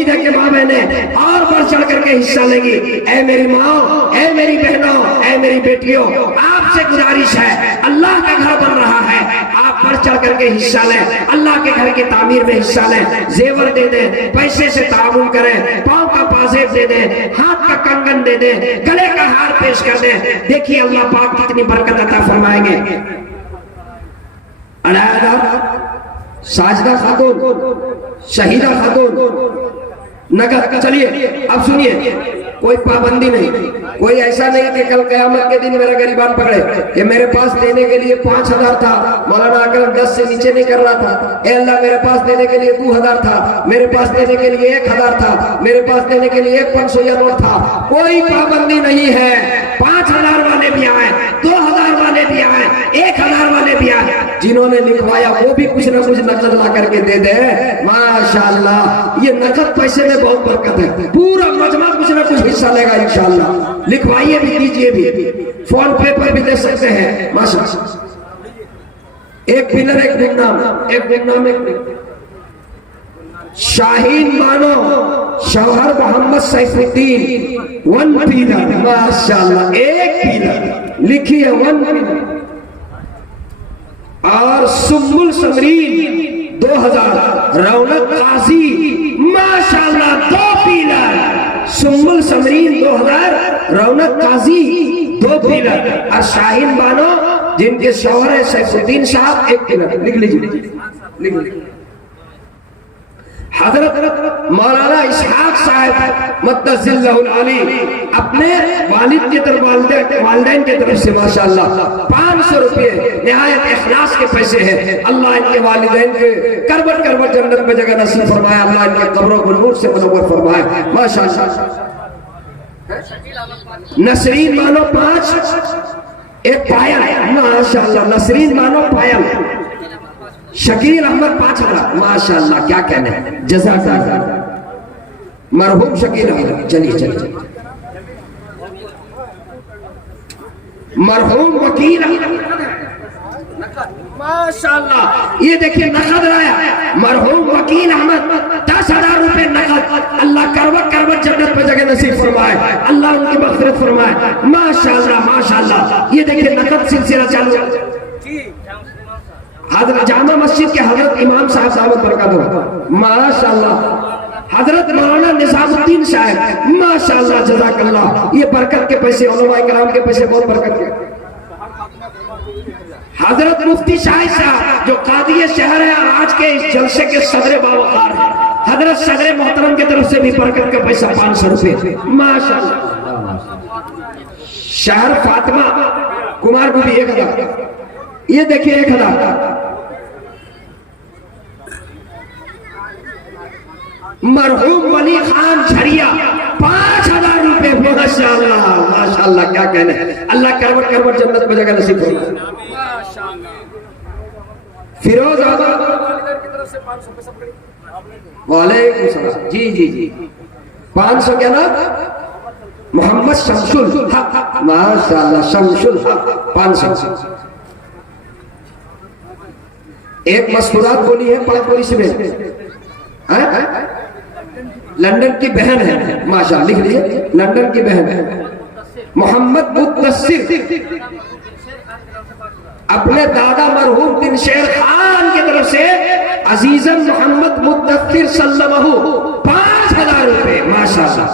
उम्मीद है कि माँ बहने और बढ़ चढ़ करके हिस्सा लेंगी। ऐ मेरी माँ, ऐ मेरी बहनों, ऐ मेरी बेटियों, आपसे गुजारिश है, अल्लाह का घर बन रहा है, आप बढ़ चढ़ करके हिस्सा लें, अल्लाह के घर की तामीर में हिस्सा लें, जेवर दे दें, पैसे से ताउन करें, पाँव का पाजेब दे दें, हाथ का कंगन दे दें, गले का हार पेश कर दें। देखिए अल्लाह पाक कितनी बरकत अता फरमाएंगे। अनाया साजदा खातून, शहीदा खातून, नगद। चलिए अब सुनिए, कोई पाबंदी नहीं, कोई ऐसा नहीं कि कल कयामत के दिन मेरा गरीबान पकड़े कि मेरे पास देने के लिए 5000 था, मौलाना अकरम 10 से नीचे नहीं कर रहा था, ए अल्लाह मेरे पास देने के लिए 2000 था, मेरे पास देने के लिए 1000 था, मेरे पास देने के लिए 500 या नोट था। कोई पाबंदी नहीं है। 5000 वाले भी आए, 2000 वाले भी आए, 1000 वाले भी आए, जिन्होंने लिखवाया वो भी कुछ ना कुछ नकद ला करके दे दे। माशाअल्लाह, ये नकद पैसे में बहुत बरकत है। पूरा मजमा कुछ ना कुछ हिस्सा लेगा इंशाअल्लाह। लिखवाइए भी, कीजिए भी, फोन पे पर भी दे सकते हैं। माशाअल्लाह, एक पिलर, एक गुमनाम, एक गुमनाम, एक शाहीन मानो शौहर मोहम्मद सैफुद्दीन 1 पिलर। माशाअल्लाह, एक पिलर लिखी है 1 पिलर। और सुम्मुल समरीन 2000, रौनक काजी माशाअल्लाह 2 पिलर। सुम्मुल समरीन 2000, रौनक काजी 2 पिलर। और शाहीन बानो जिनके शौहर है सैफुद्दीन साहब 1 पिलर। लिख लीजिए, लिख लीजिए। हजरत मौलाना इसहाक साहब मद्दसिल्लाहुल अली अपने वालिद की तरफ, वालिदैन की तरफ से माशाअल्लाह 500 रुपये निहायत इखलास के पैसे हैं। अल्लाह इनके वालिदैन के करबट करबट जन्नत में जगह नसीब फरमाए, अल्लाह इनके कब्रों को नूर से मुनव्वर फरमाए। माशाअल्लाह। नसरीन मानो 5, एक पायल। माशाअल्लाह, नसरीन मानो पायल। शकील अहमद 5000। माशाअल्लाह, क्या कहने, जज़ाकल्लाह मरहूम शकील अहमद। चलिए चलिए, मरहूम वकील माशाअल्लाह, ये देखिए नकद लाया मरहूम वकील अहमद 10,000 रुपए नकद। अल्लाह करवट करवट जन्नत में जगह नसीब फरमाए, अल्लाह उनकी मग़फ़िरत फरमाए। माशाअल्लाह माशाअल्लाह, ये देखिए नकद सिलसिला चालू है। हजरत जामा मस्जिद के हजरत इमाम साहब साहब बरकत माशाअल्लाह, हजरत मौलाना निजामुद्दीन साहब माशाअल्लाह जज़ाकल्लाह, ये बरकत के पैसे, उलमा इकराम के पैसे, बहुत बरकत के। हजरत मुफ्ती शाहिद साहब जो कादी शहर है और आज के इस जलसे के सदर बावकार है, हजरत सदर मोहतरम की तरफ से भी बरकत का पैसा 500 रुपए माशाअल्लाह। शहर फातिमा कुमार को भी 1000। ये देखिए 1000। मरहूम वली खान झरिया 5000 रुपए। माशाअल्लाह माशाअल्लाह, क्या कहने, अल्लाह करवट करवट जन्नत में जगह नसीब फरमाए। फिरोज आबाद वालेकुम सलाम। जी जी जी, 500 क्या ना, मोहम्मद शमसुल हक माशाअल्लाह, शमसुल हक 500। एक मस्कुरात बोली है 5 बोली से लंदन की बहन है माशाअल्लाह, लिख लीजिए, लंदन की बहन है मोहम्मद मुद्दस्सिर अपने दादा मरहूम दिलशेर खान की तरफ से अजीजन मोहम्मद मुद्दस्सिर सल्लमहु 5000 रुपए माशाअल्लाह।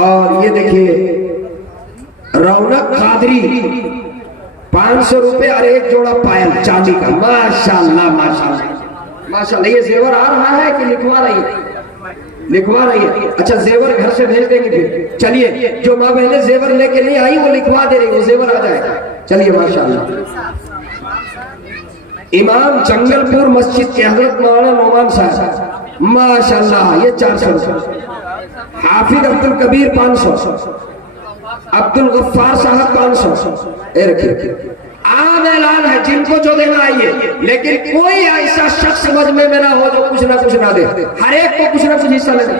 और ये देखिए रौनक कादरी 500 रुपए और एक जोड़ा पायल चांदी का। माशाअल्लाह माशाअल्लाह माशाअल्लाह। ये जेवर आ रहा है कि लिखवा रही है? लिखवा रही है। अच्छा, जेवर घर से भेज देंगे फिर। चलिए, जो माँ बहने जेवर लेके नहीं आई वो लिखवा दे रही, वो जेवर आ जाएगा। चलिए माशाअल्लाह। इमाम जंगलपुर मस्जिद के हजरत मौलाना नौमान साहब माशाअल्लाह, ये 400 रुपए। हाफिज अब्दुल कबीर 500, अब्दुल गफ्फार साहब 500। रखिए, आम ऐलान है, जिनको जो देना आइए, लेकिन कोई ऐसा शख्स मजमे में ना हो जो कुछ ना कुछ ना दे। हर एक को कुछ ना कुछ हिस्सा लेना।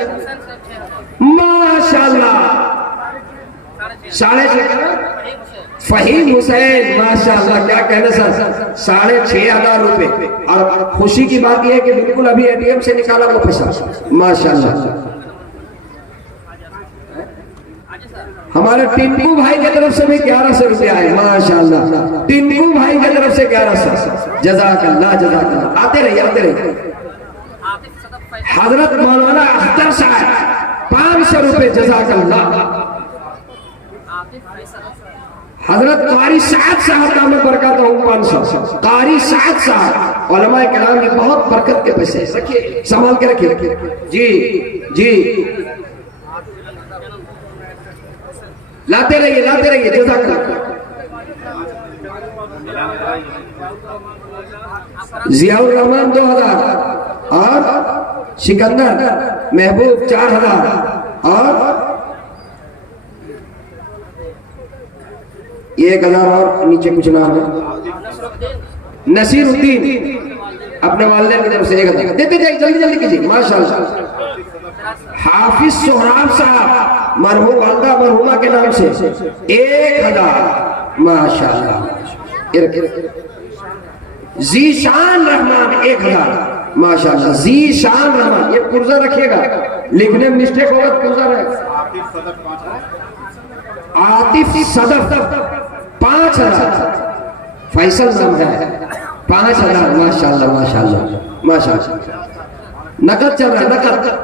माशाअल्लाह 6.5 फहीम हुसैन माशाअल्लाह, क्या कहना सर, 6500 रुपए। और खुशी की बात यह है कि बिल्कुल अभी एटीएम से निकाला वो पैसा माशाअल्लाह। हमारे टिंकू भाई की तरफ से भी 1100 रुपया है, माशाल्लाह। टिंकू भाई की तरफ से 1100, जज़ाकल्लाह जज़ाकल्लाह। आते रहिए आते रहिए। हजरत मौलाना अख्तर साहब 500 रुपये, जज़ाकल्लाह। हजरत कारी साद साहब का मैं बरकत हूँ 500। कारी साद साहब उलमाए किराम की बहुत बरकत के पैसे, रखिए संभाल के रखिए। जी जी, लाते रहिए जज़ाकल्लाह। जियाउर रहमान 2000 और सिकंदर महबूब 4000 और 1000 और नीचे कुछ नाम है। नसीरुद्दीन अपने वालिदैन की तरफ से 1000 देते जाइए, जल्दी जल्दी कीजिए, माशाल्लाह। हाफिज सोहराब साहब मरहूम वालदा मरहुमा के नाम से 1000, माशाल्लाह। जीशान रहमान 1000, माशाल्लाह। जीशान रहमान, ये पुर्जा रखिएगा, लिखने में मिस्टेक होगा तो पुर्जा रहेगा। आतिफ सदफ 5000, फैसल नाम है 5000, माशाल्लाह माशाल्लाह माशाल्लाह। नकद चल रहा है,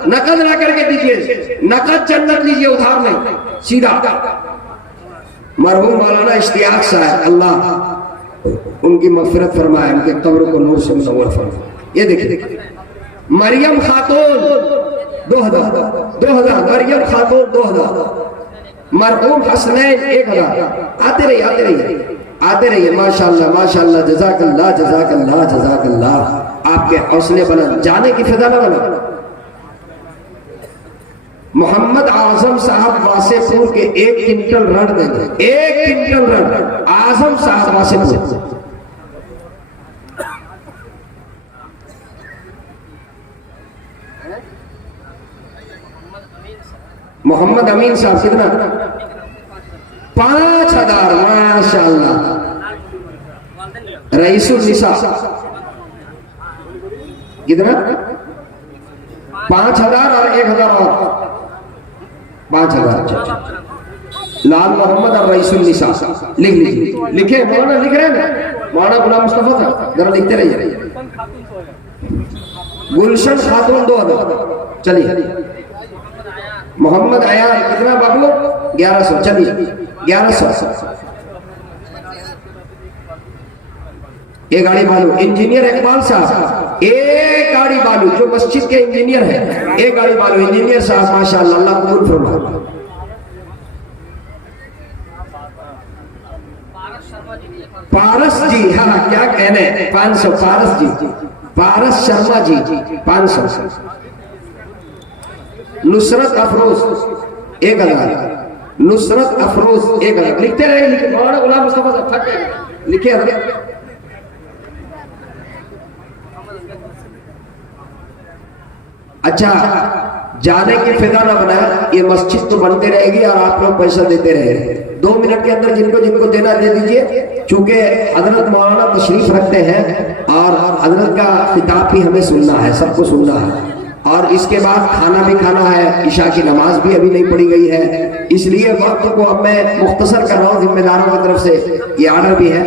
नकद ला करके दीजिए, नकद जन्नत लीजिए, उधार नहीं, सीधा। मरहूम मौलाना इश्तियाक साहब, अल्लाह उनकी मग़फ़िरत फरमाए, उनके कब्र को नूर से मुनव्वर फरमाए। ये देखिए, मरियम खातून 2000, मरियम खातून 2000, मरहूम हसनैन 1000। आते रहिए माशाल्लाह माशाल्लाह, जज़ाकल्लाह जज़ाकल्लाह जज़ाकल्लाह। आपके हौसले बुलंद, जाने की फिजा न बना। मोहम्मद आजम साहब वासेपुर के 1 क्विंटल रड देंगे, 1 क्विंटल रड, आजम साहब वासेपुर। मोहम्मद अमीन साहब कितना? 5000, माशाल्लाह। रईसुल निसा कितना? 5000 और 1000 और 5000। लाल मोहम्मद और रईसुल निसा लिख लीजिए, लिखे मौलाना, लिख रहे हैं ना, मौलाना गुलाम मुस्तफा था, जरा लिखते रहिए। गुलशन खातून 2000, चलिए। मोहम्मद अयान कितना बाबू? 1100, चलिए 1100। एक गाड़ी बालू, इंजीनियर इकबाल साहब, एक गाड़ी बालू, जो मस्जिद के इंजीनियर है, एक गाड़ी बालू इंजीनियर साहब, माशाल्लाह, अल्लाह कबूल फरमाए। पारस जी, हाँ क्या कहने, 500, पारस जी, पारस शर्मा जी 500। नुसरत अफरोज 1000, नुसरत अफरोज 1000। लिखते रहे, मौलाना गुलाम मुस्तफा साहब थक लिखे। अच्छा, जाने की फिदा ना बनाए, ये मस्जिद तो बनते रहेगी और आप लोग पैसा देते रहेंगे। 2 मिनट के अंदर जिनको जिनको देना दे दीजिए, चूंकि हजरत मौलाना तशरीफ रखते हैं और हजरत का खिताब भी हमें सुनना है, सबको सुनना है। और इसके बाद खाना भी खाना है, इशा की नमाज भी अभी नहीं पढ़ी गई है, इसलिए वक्त को अब मैं मुख्तसर कर रहा हूँ। जिम्मेदारों की तरफ से ये ऑर्डर भी है।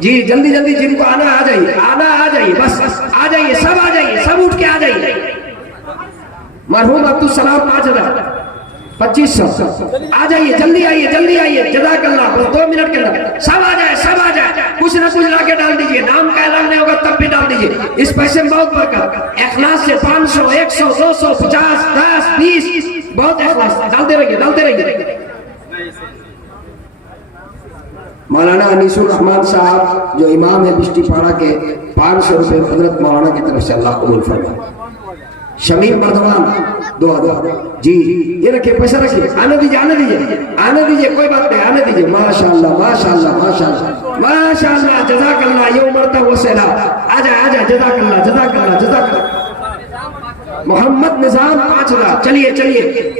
जी जल्दी जल्दी जिनको आना आ जाइए, आ जाइए, बस आ जाइए, सब आ जाइए, सब उठ के आ जाइए। मरहूम अब्दुल सलाम 5000, 2500, आ जाइए, जल्दी आइए, जज़ाकल्लाह। बस 2 मिनट के अंदर सब आ जाए, कुछ ना कुछ लाके डाल दीजिए। नाम का ऐलान नहीं होगा तब भी डाल दीजिए, इस पैसे में बहुत बरकत। इखलास से 500, 100, 200, 50, 10, 20, बहुत इखलास, डालते रहिए। मौलाना अनीसुर रहमान साहब जो इमाम है बिस्टीपाड़ा के, 500 रुपये हजरत मौलाना की तरफ से, अल्लाह कबूल फरमाए। शमीम मर्दवान 2000, जी ये रखिए, पैसा रखिए, आने दीजिए, कोई बात नहीं, आने दीजिए। माशाल्लाह माशाल्लाह माशाल्लाह माशाल्लाह, जज़ाकल्लाह। ये उम्र तक वसेला, आजा, जज़ाकल्लाह। मोहम्मद निजाम 5000, चलिए।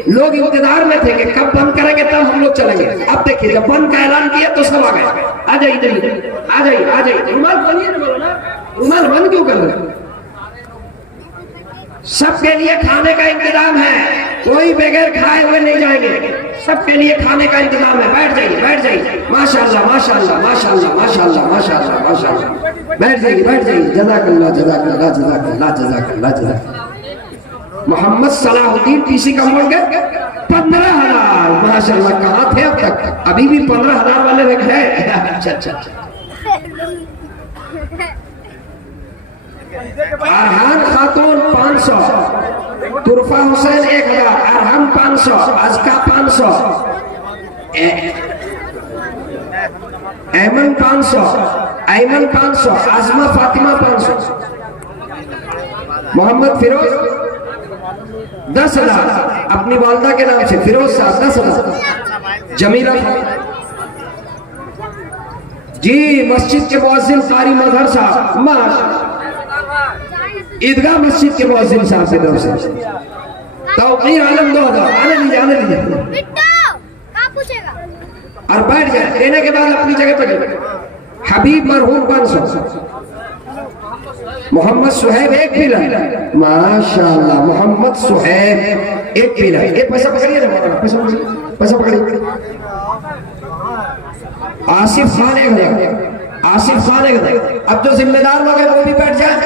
लोग इंतजार में थे कि कब बंद करेंगे, तब हम लोग चलेंगे। अब देखिए, जब बंद का ऐलान किया तो सब आ गए। आ जाइए। रुमाल बनिए ना, रुमाल बंद क्यों कर रहे? सबके लिए खाने का इंतजाम है, कोई बगैर खाए हुए नहीं जाएंगे। सबके लिए खाने का इंतजाम है, बैठ जाइए बैठ जाइए। माशाअल्लाह माशाअल्लाह माशाअल्लाह माशाअल्लाह माशाअल्लाह माशाअल्लाह, बैठ जाइए बैठ जाइए। जज़ाकल्लाह जज़ाकल्लाह जज़ाकल्लाह जज़ाकल्लाह जज़ाकल्लाह। मोहम्मद सलाहुद्दीन टीसी का अमाउंट है 15,000। माशाअल्लाह, कहाँ थे अब तक? अभी भी 15,000 वाले रख है। अच्छा अच्छा अच्छा। अरहान खातून 500, तुरफा हुसैन 1000, अरहम 500, अज़का 500, ऐमन 500, ऐमन 500, आज़मा फातिमा 500, मोहम्मद फिरोज 10,000 अपनी वालदा के नाम से, फिरोज साहब 10,000, जमीला जी मस्जिद के मुअज्जिन कारी मजहर साहब, माशाअल्लाह ईदगाह मस्जिद के मुअज्जिन साहब की तरफ से तौक़ीर आलम 2000। आने लीजिए और बैठ जाए। देने के बाद अपनी जगह पर हबीब मरहूम 500, मोहम्मद सुहैब 1 पिलर। माशाअल्लाह, मोहम्मद सुहैब 1 पिलर। ये पैसा पकड़िए ना, पैसा पकड़िए। आसिफ खान 1000, आसिफ खान 1000। अब जो जिम्मेदार लोग हैं वो भी बैठ जाए।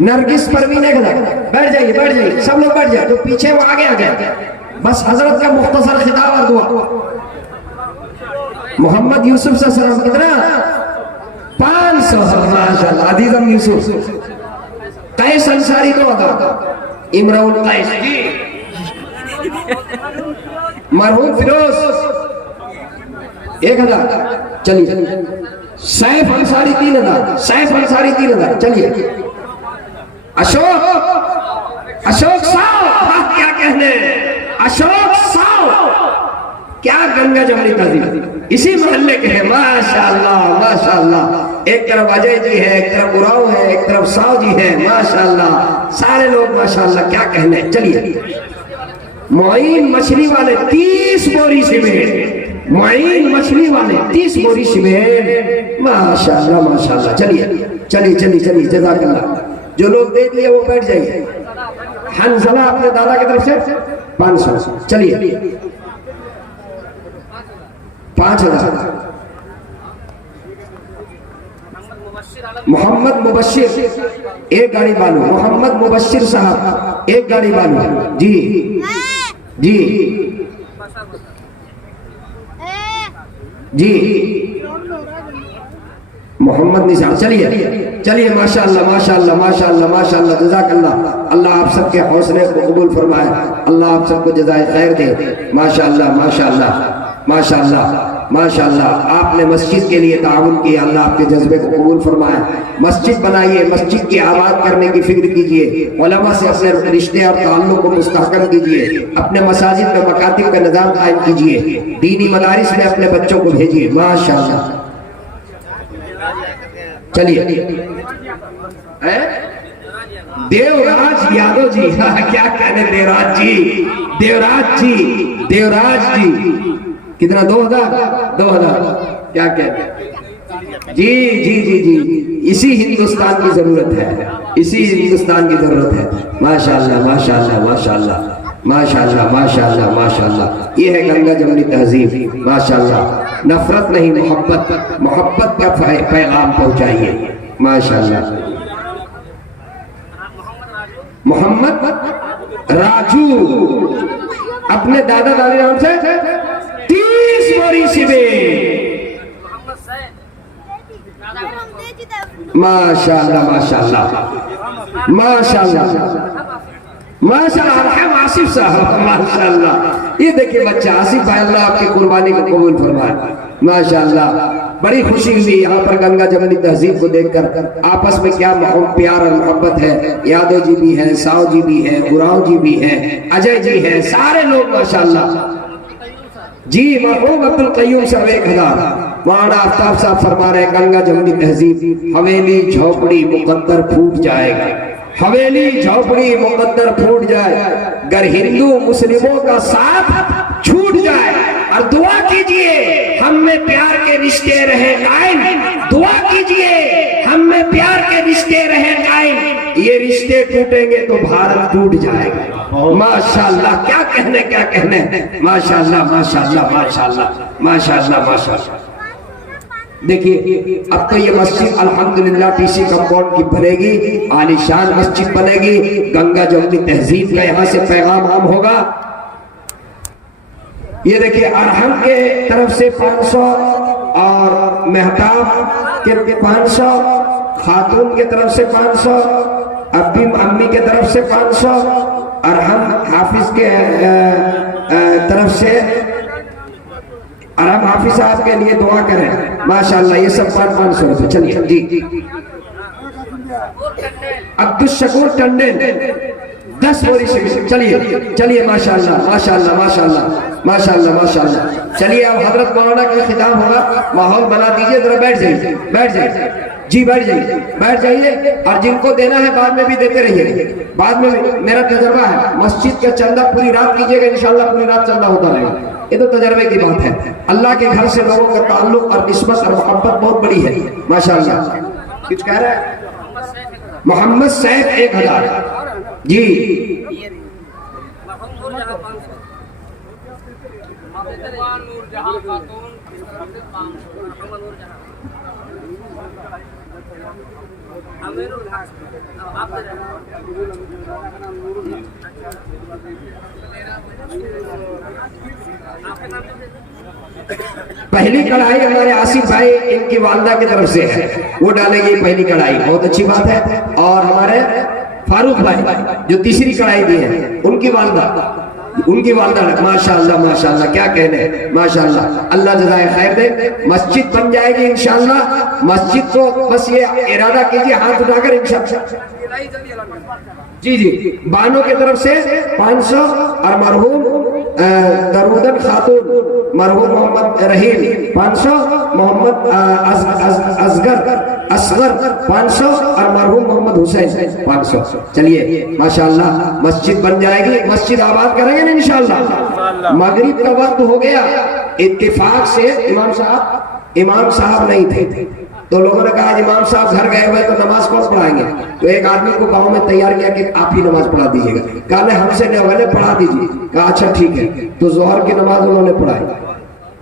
नरगिस परवीन 1000, बैठ जाइए बैठ जाइए, सब लोग बैठ जाए। जो पीछे वो आगे आ गए। बस हजरत का मुख्तसर खिताब और दुआ। मोहम्मद यूसुफ सल्लम कितना? 500। माशाअल्लाह, अदीज़म यूसुफ। कैस अंसारी 2000, इमराउल कैस जी। मरहूम फिरोज 1000। चलिए। सैफ अंसारी 3000, सैफ अंसारी 3000। चलिए। अशोक साहब, क्या कहने, अशोक साहब क्या गंगा जमनी तहजीब इसी मोहल्ले के हैं। माशाअल्लाह माशाअल्लाह। एक तरफ अजय जी है, एक तरफ उराव है, एक तरफ साव जी है। माशाअल्लाह, सारे लोग माशाअल्लाह, क्या कहने। चलिए। मुईन मछली वाले 30 बोरी सीमेंट, मुईन मछली वाले 30 बोरी सीमेंट। माशाअल्लाह माशाअल्लाह। चलिए चलिए चलिए चलिए, जज़ाकल्लाह। जो लोग दे दिए वो बैठ जाइए। हंसला अपने दादा की तरफ से 500। चलिए। 5000। मोहम्मद मुबश्शिर 1 गाड़ी बालू, मोहम्मद मुबश्शिर साहब 1 गाड़ी बालू जी जी जी। मोहम्मद निसार। चलिए चलिए। माशाअल्लाह माशाअल्लाह माशाअल्लाह माशाअल्लाह, जज़ाकल्लाह। अल्लाह आप सबके हौसले को कबूल फरमाए, अल्लाह आप सबको जज़ाए खैर दे। माशाअल्लाह माशाअल्लाह माशाअल्लाह माशाअल्लाह। आपने मस्जिद के लिए ताउन किया, अल्लाह आपके जज्बे को कबूल फरमाए। मस्जिद बनाइए, मस्जिद की आबाद करने की फिक्र कीजिए, उलमा से अपने रिश्ते और ताल्लुक को मुस्तहकम कीजिए, अपने मसाजिद में मकातिब का निज़ाम कायम कीजिए, दीनी मदारिस में अपने बच्चों को भेजिए। माशाअल्लाह। चलिए। देवराज यादव जी, क्या कहने, देवराज जी, देवराज जी, देवराज जी कितना? 2000। क्या कहते जी जी जी जी। इसी हिंदुस्तान की जरूरत है, इसी हिंदुस्तान की जरूरत है। माशाअल्लाह माशाअल्लाह माशाअल्लाह माशाअल्लाह माशाअल्लाह माशाअल्लाह। ये है गंगा जमनी तहजीब। माशाअल्लाह, नफरत नहीं, मोहब्बत, मोहब्बत का पैगाम पहुंचाइए। माशाअल्लाह। मोहम्मद राजू अपने दादा दादी नाम से 30 बोरी सीमेंट। माशाअल्लाह माशाअल्लाह माशाअल्लाह माशाअल्लाह। आसिफ साहब माशाअल्लाह। ये देखिए बच्चा आसिफ भाई, अल्लाह आपकी कुर्बानी को कबूल फरमाए। माशाअल्लाह, बड़ी खुशी हुई यहाँ पर गंगा जमनी तहजीब को देखकर। आपस में क्या प्यार और मोहब्बत है। यादव जी भी हैं, साव जी भी हैं, उराव जी भी हैं, अजय जी हैं, सारे लोग माशाअल्लाह जी। मरहूम अब्दुल कय्यूम साहब 1000। वाड़ा आफ्ताब साहब फरमा रहे, गंगा जमनी तहजीब, हवेली झोपड़ी मुकद्दर फूट जाएगा, हवेली झोपड़ी मुकद्दर फूट जाए, अगर हिंदू मुस्लिमों का साथ छूट जाए। और दुआ कीजिए हम में प्यार के रिश्ते रहे कायम, दुआ कीजिए हम में प्यार के रिश्ते रहे कायम, ये रिश्ते टूटेंगे तो भारत टूट जाएगा। माशाअल्लाह, क्या कहने माशाअल्लाह माशाअल्लाह माशाअल्लाह माशाअल्लाह माशाअल्लाह। देखिए अब तो ये मस्जिद अल्हम्दुलिल्लाह टीसी कंपाउंड की बनेगी, आलीशान मस्जिद बनेगी, गंगा जमुनी तहजीब का यहाँ से पैगाम आम होगा। ये देखिए अरहम के तरफ से 500 और मेहताब के 500, खातून के तरफ से 500, अम्मी के तरफ से 500, अरहम हाफिज के तरफ से अरहम हाफिज साहब के लिए दुआ करें माशाअल्लाह। ये सब 500 रुपये। चलिए जी। अब्दुल शकूर टंडन 10 बोरी से। चलिए माशाअल्लाह माशाअल्लाह माशाअल्लाह माशाअल्लाह माशाअल्लाह। चलिए अब हजरत मौलाना का खिताब होगा, माहौल बना दीजिए, जरा बैठ जाइए जी, बैठ जाइए। और जिनको देना है बाद में भी देते रहिए, बाद में भी। मेरा तजर्बा है, मस्जिद का चंदा पूरी रात कीजिएगा, इंशाल्लाह पूरी रात चंदा होता रहेगा। ये तो तजर्बे की बात है। अल्लाह के घर से लोगों का ताल्लुक और निस्बत और मोहब्बत बहुत बड़ी है माशाअल्लाह। कुछ कह रहा है मोहम्मद सैफ 1000 जी। पहली कढ़ाई हमारे आसिफ भाई इनकी वालदा की तरफ से है, वो डालेगी पहली कढ़ाई, बहुत अच्छी बात है। और हमारे फारूक भाई जो तीसरी कढ़ाई दी है, उनकी वालदा माशाअल्लाह माशाअल्लाह, क्या कहने माशाअल्लाह। अल्लाह जज़ाए खैर दे। मस्जिद बन जाएगी इंशाअल्लाह। मस्जिद को बस ये इरादा कीजिए, हाथ उठाकर इंशाअल्लाह। जी। बानों की तरफ से 500 और मरहूम दरूदन खातून मरहूम मोहम्मद रहीम 500, मोहम्मद असगर 500 और मरहूम मोहम्मद हुसैन 500। चलिए माशाअल्लाह, मस्जिद बन जाएगी, मस्जिद आबाद करेंगे ना इंशाअल्लाह। मगरिब का वक्त हो गया, इत्तेफाक से इमाम साहब नहीं थे, तो लोगों ने कहा इमाम साहब घर गए हुए तो नमाज कौन पढ़ाएंगे। तो एक आदमी को गांव में तैयार किया कि आप ही नमाज पढ़ा दीजिएगा। कहा नहीं, हमसे नहीं होगा, पढ़ा दीजिए। कहा अच्छा ठीक है। तो जोहर की नमाज उन्होंने पढ़ाई,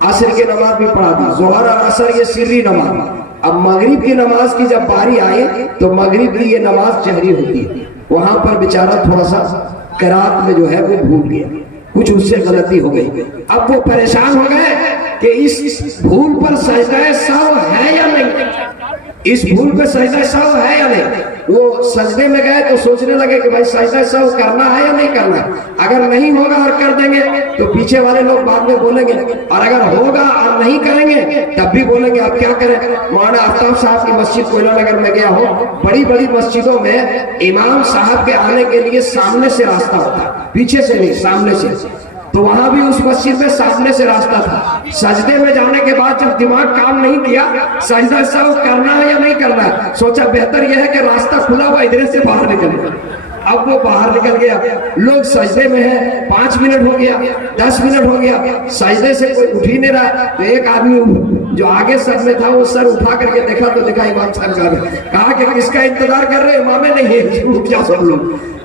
असर की नमाज भी पढ़ा दी। जोहर और असर ये सिर्री नमाज। अब मगरिब की नमाज की जब बारी आई तो मगरिब की ये नमाज जहरी होती है। वहां पर बेचारा थोड़ा सा किरात में जो है वो भूल गया, कुछ उससे गलती हो गई। अब वो परेशान हो गए कि इस भूल पर सजदा सहव है या नहीं, इस भूल पे सजदा सहव है या नहीं। वो सजदे में गए तो सोचने लगे कि भाई सजदा सहव करना है या नहीं करना है। अगर नहीं होगा और कर देंगे तो पीछे वाले लोग बाद में बोलेंगे, और अगर होगा और नहीं करेंगे तब भी बोलेंगे अब क्या करें। मौलाना आफ्ताब साहब की मस्जिद कोयला नगर में गया हो, बड़ी बड़ी मस्जिदों में इमाम साहब के आने के लिए सामने से रास्ता होता है, पीछे से नहीं, सामने से। तो वहां भी उस मस्जिद में सामने से रास्ता था। सजदे में जाने के बाद जब दिमाग काम नहीं किया, सजदा सहव करना है या नहीं करना है, सोचा बेहतर यह है कि रास्ता खुला हुआ, इधर से बाहर निकल गया। अब वो बाहर निकल गया, लोग सजदे में है, 5 मिनट हो गया, 10 मिनट हो गया, सजदे से कोई उठ ही नहीं रहा। तो एक आदमी जो आगे सर में था वो सर उठा करके देखा तो देखा इमाम साहब। कहा कि किसका इंतजार कर रहे, इमाम नहीं है, रुक जाओ सब लोग।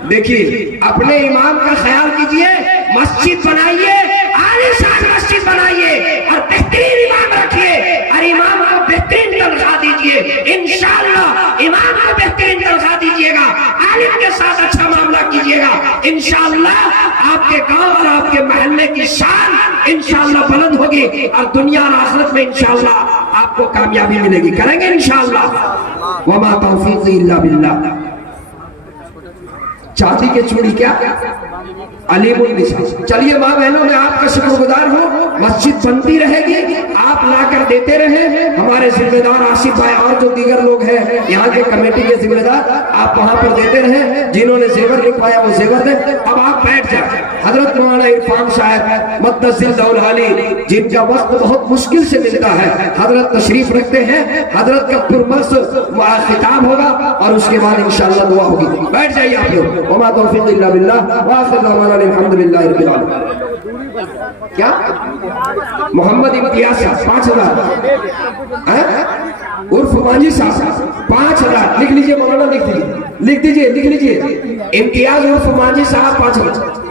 देखिए अपने इमाम का ख्याल कीजिए, मस्जिद बनाइए, आलीशान मस्जिद बनाइए और बेहतरीन इमाम रखिए और इमाम को बेहतरीन तनख्वाह दीजिए। इंशाअल्लाह इमाम को बेहतरीन तनख्वाह दीजिएगा, आलिम के साथ अच्छा मामला कीजिएगा, इंशाअल्लाह आपके गांव और आपके मोहल्ले की शान इंशाअल्लाह बुलंद होगी और दुनिया और आखिरत में इंशाअल्लाह आपको कामयाबी मिलेगी। करेंगे इंशाअल्लाह। वमा तौफीक़ी इल्ला बिल्लाह। चांदी के चूड़ी क्या अलीमुल निसा। चलिए माँ बहनों, मैं आपका शुक्रगुजार हूँ। मस्जिद बनती रहेगी, आप लाकर देते रहे। हमारे जिम्मेदार आसिफ भाई और जो दीगर लोग हैं यहाँ के कमेटी के जिम्मेदार, आप वहाँ पर देते रहे। जिन्होंने जेवर लिखवाया वो जेवर दे। अब आप बैठ जाए। हजरत मौलाना इरफान साहब मुद्दस्सिर दौल हाली, जिनका वक्त बहुत मुश्किल से मिलता है, हजरत तशरीफ रखते हैं। हजरत का पुरमस खिताब होगा और उसके बाद इंशाअल्लाह दुआ होगी। बैठ जाइए आप लोग। वमा तौफीक़ इल्ला बिल्लाह व आखिर दअवाना अल्हम्दुलिल्लाहि रब्बिल आलमीन। क्या मोहम्मद इम्तियाज 5000 उर्फ मांझी साहब 5,000 लिख लीजिए मौलाना, लिख दीजिए। इम्तियाज उर्फ मांझी साहब 5,000।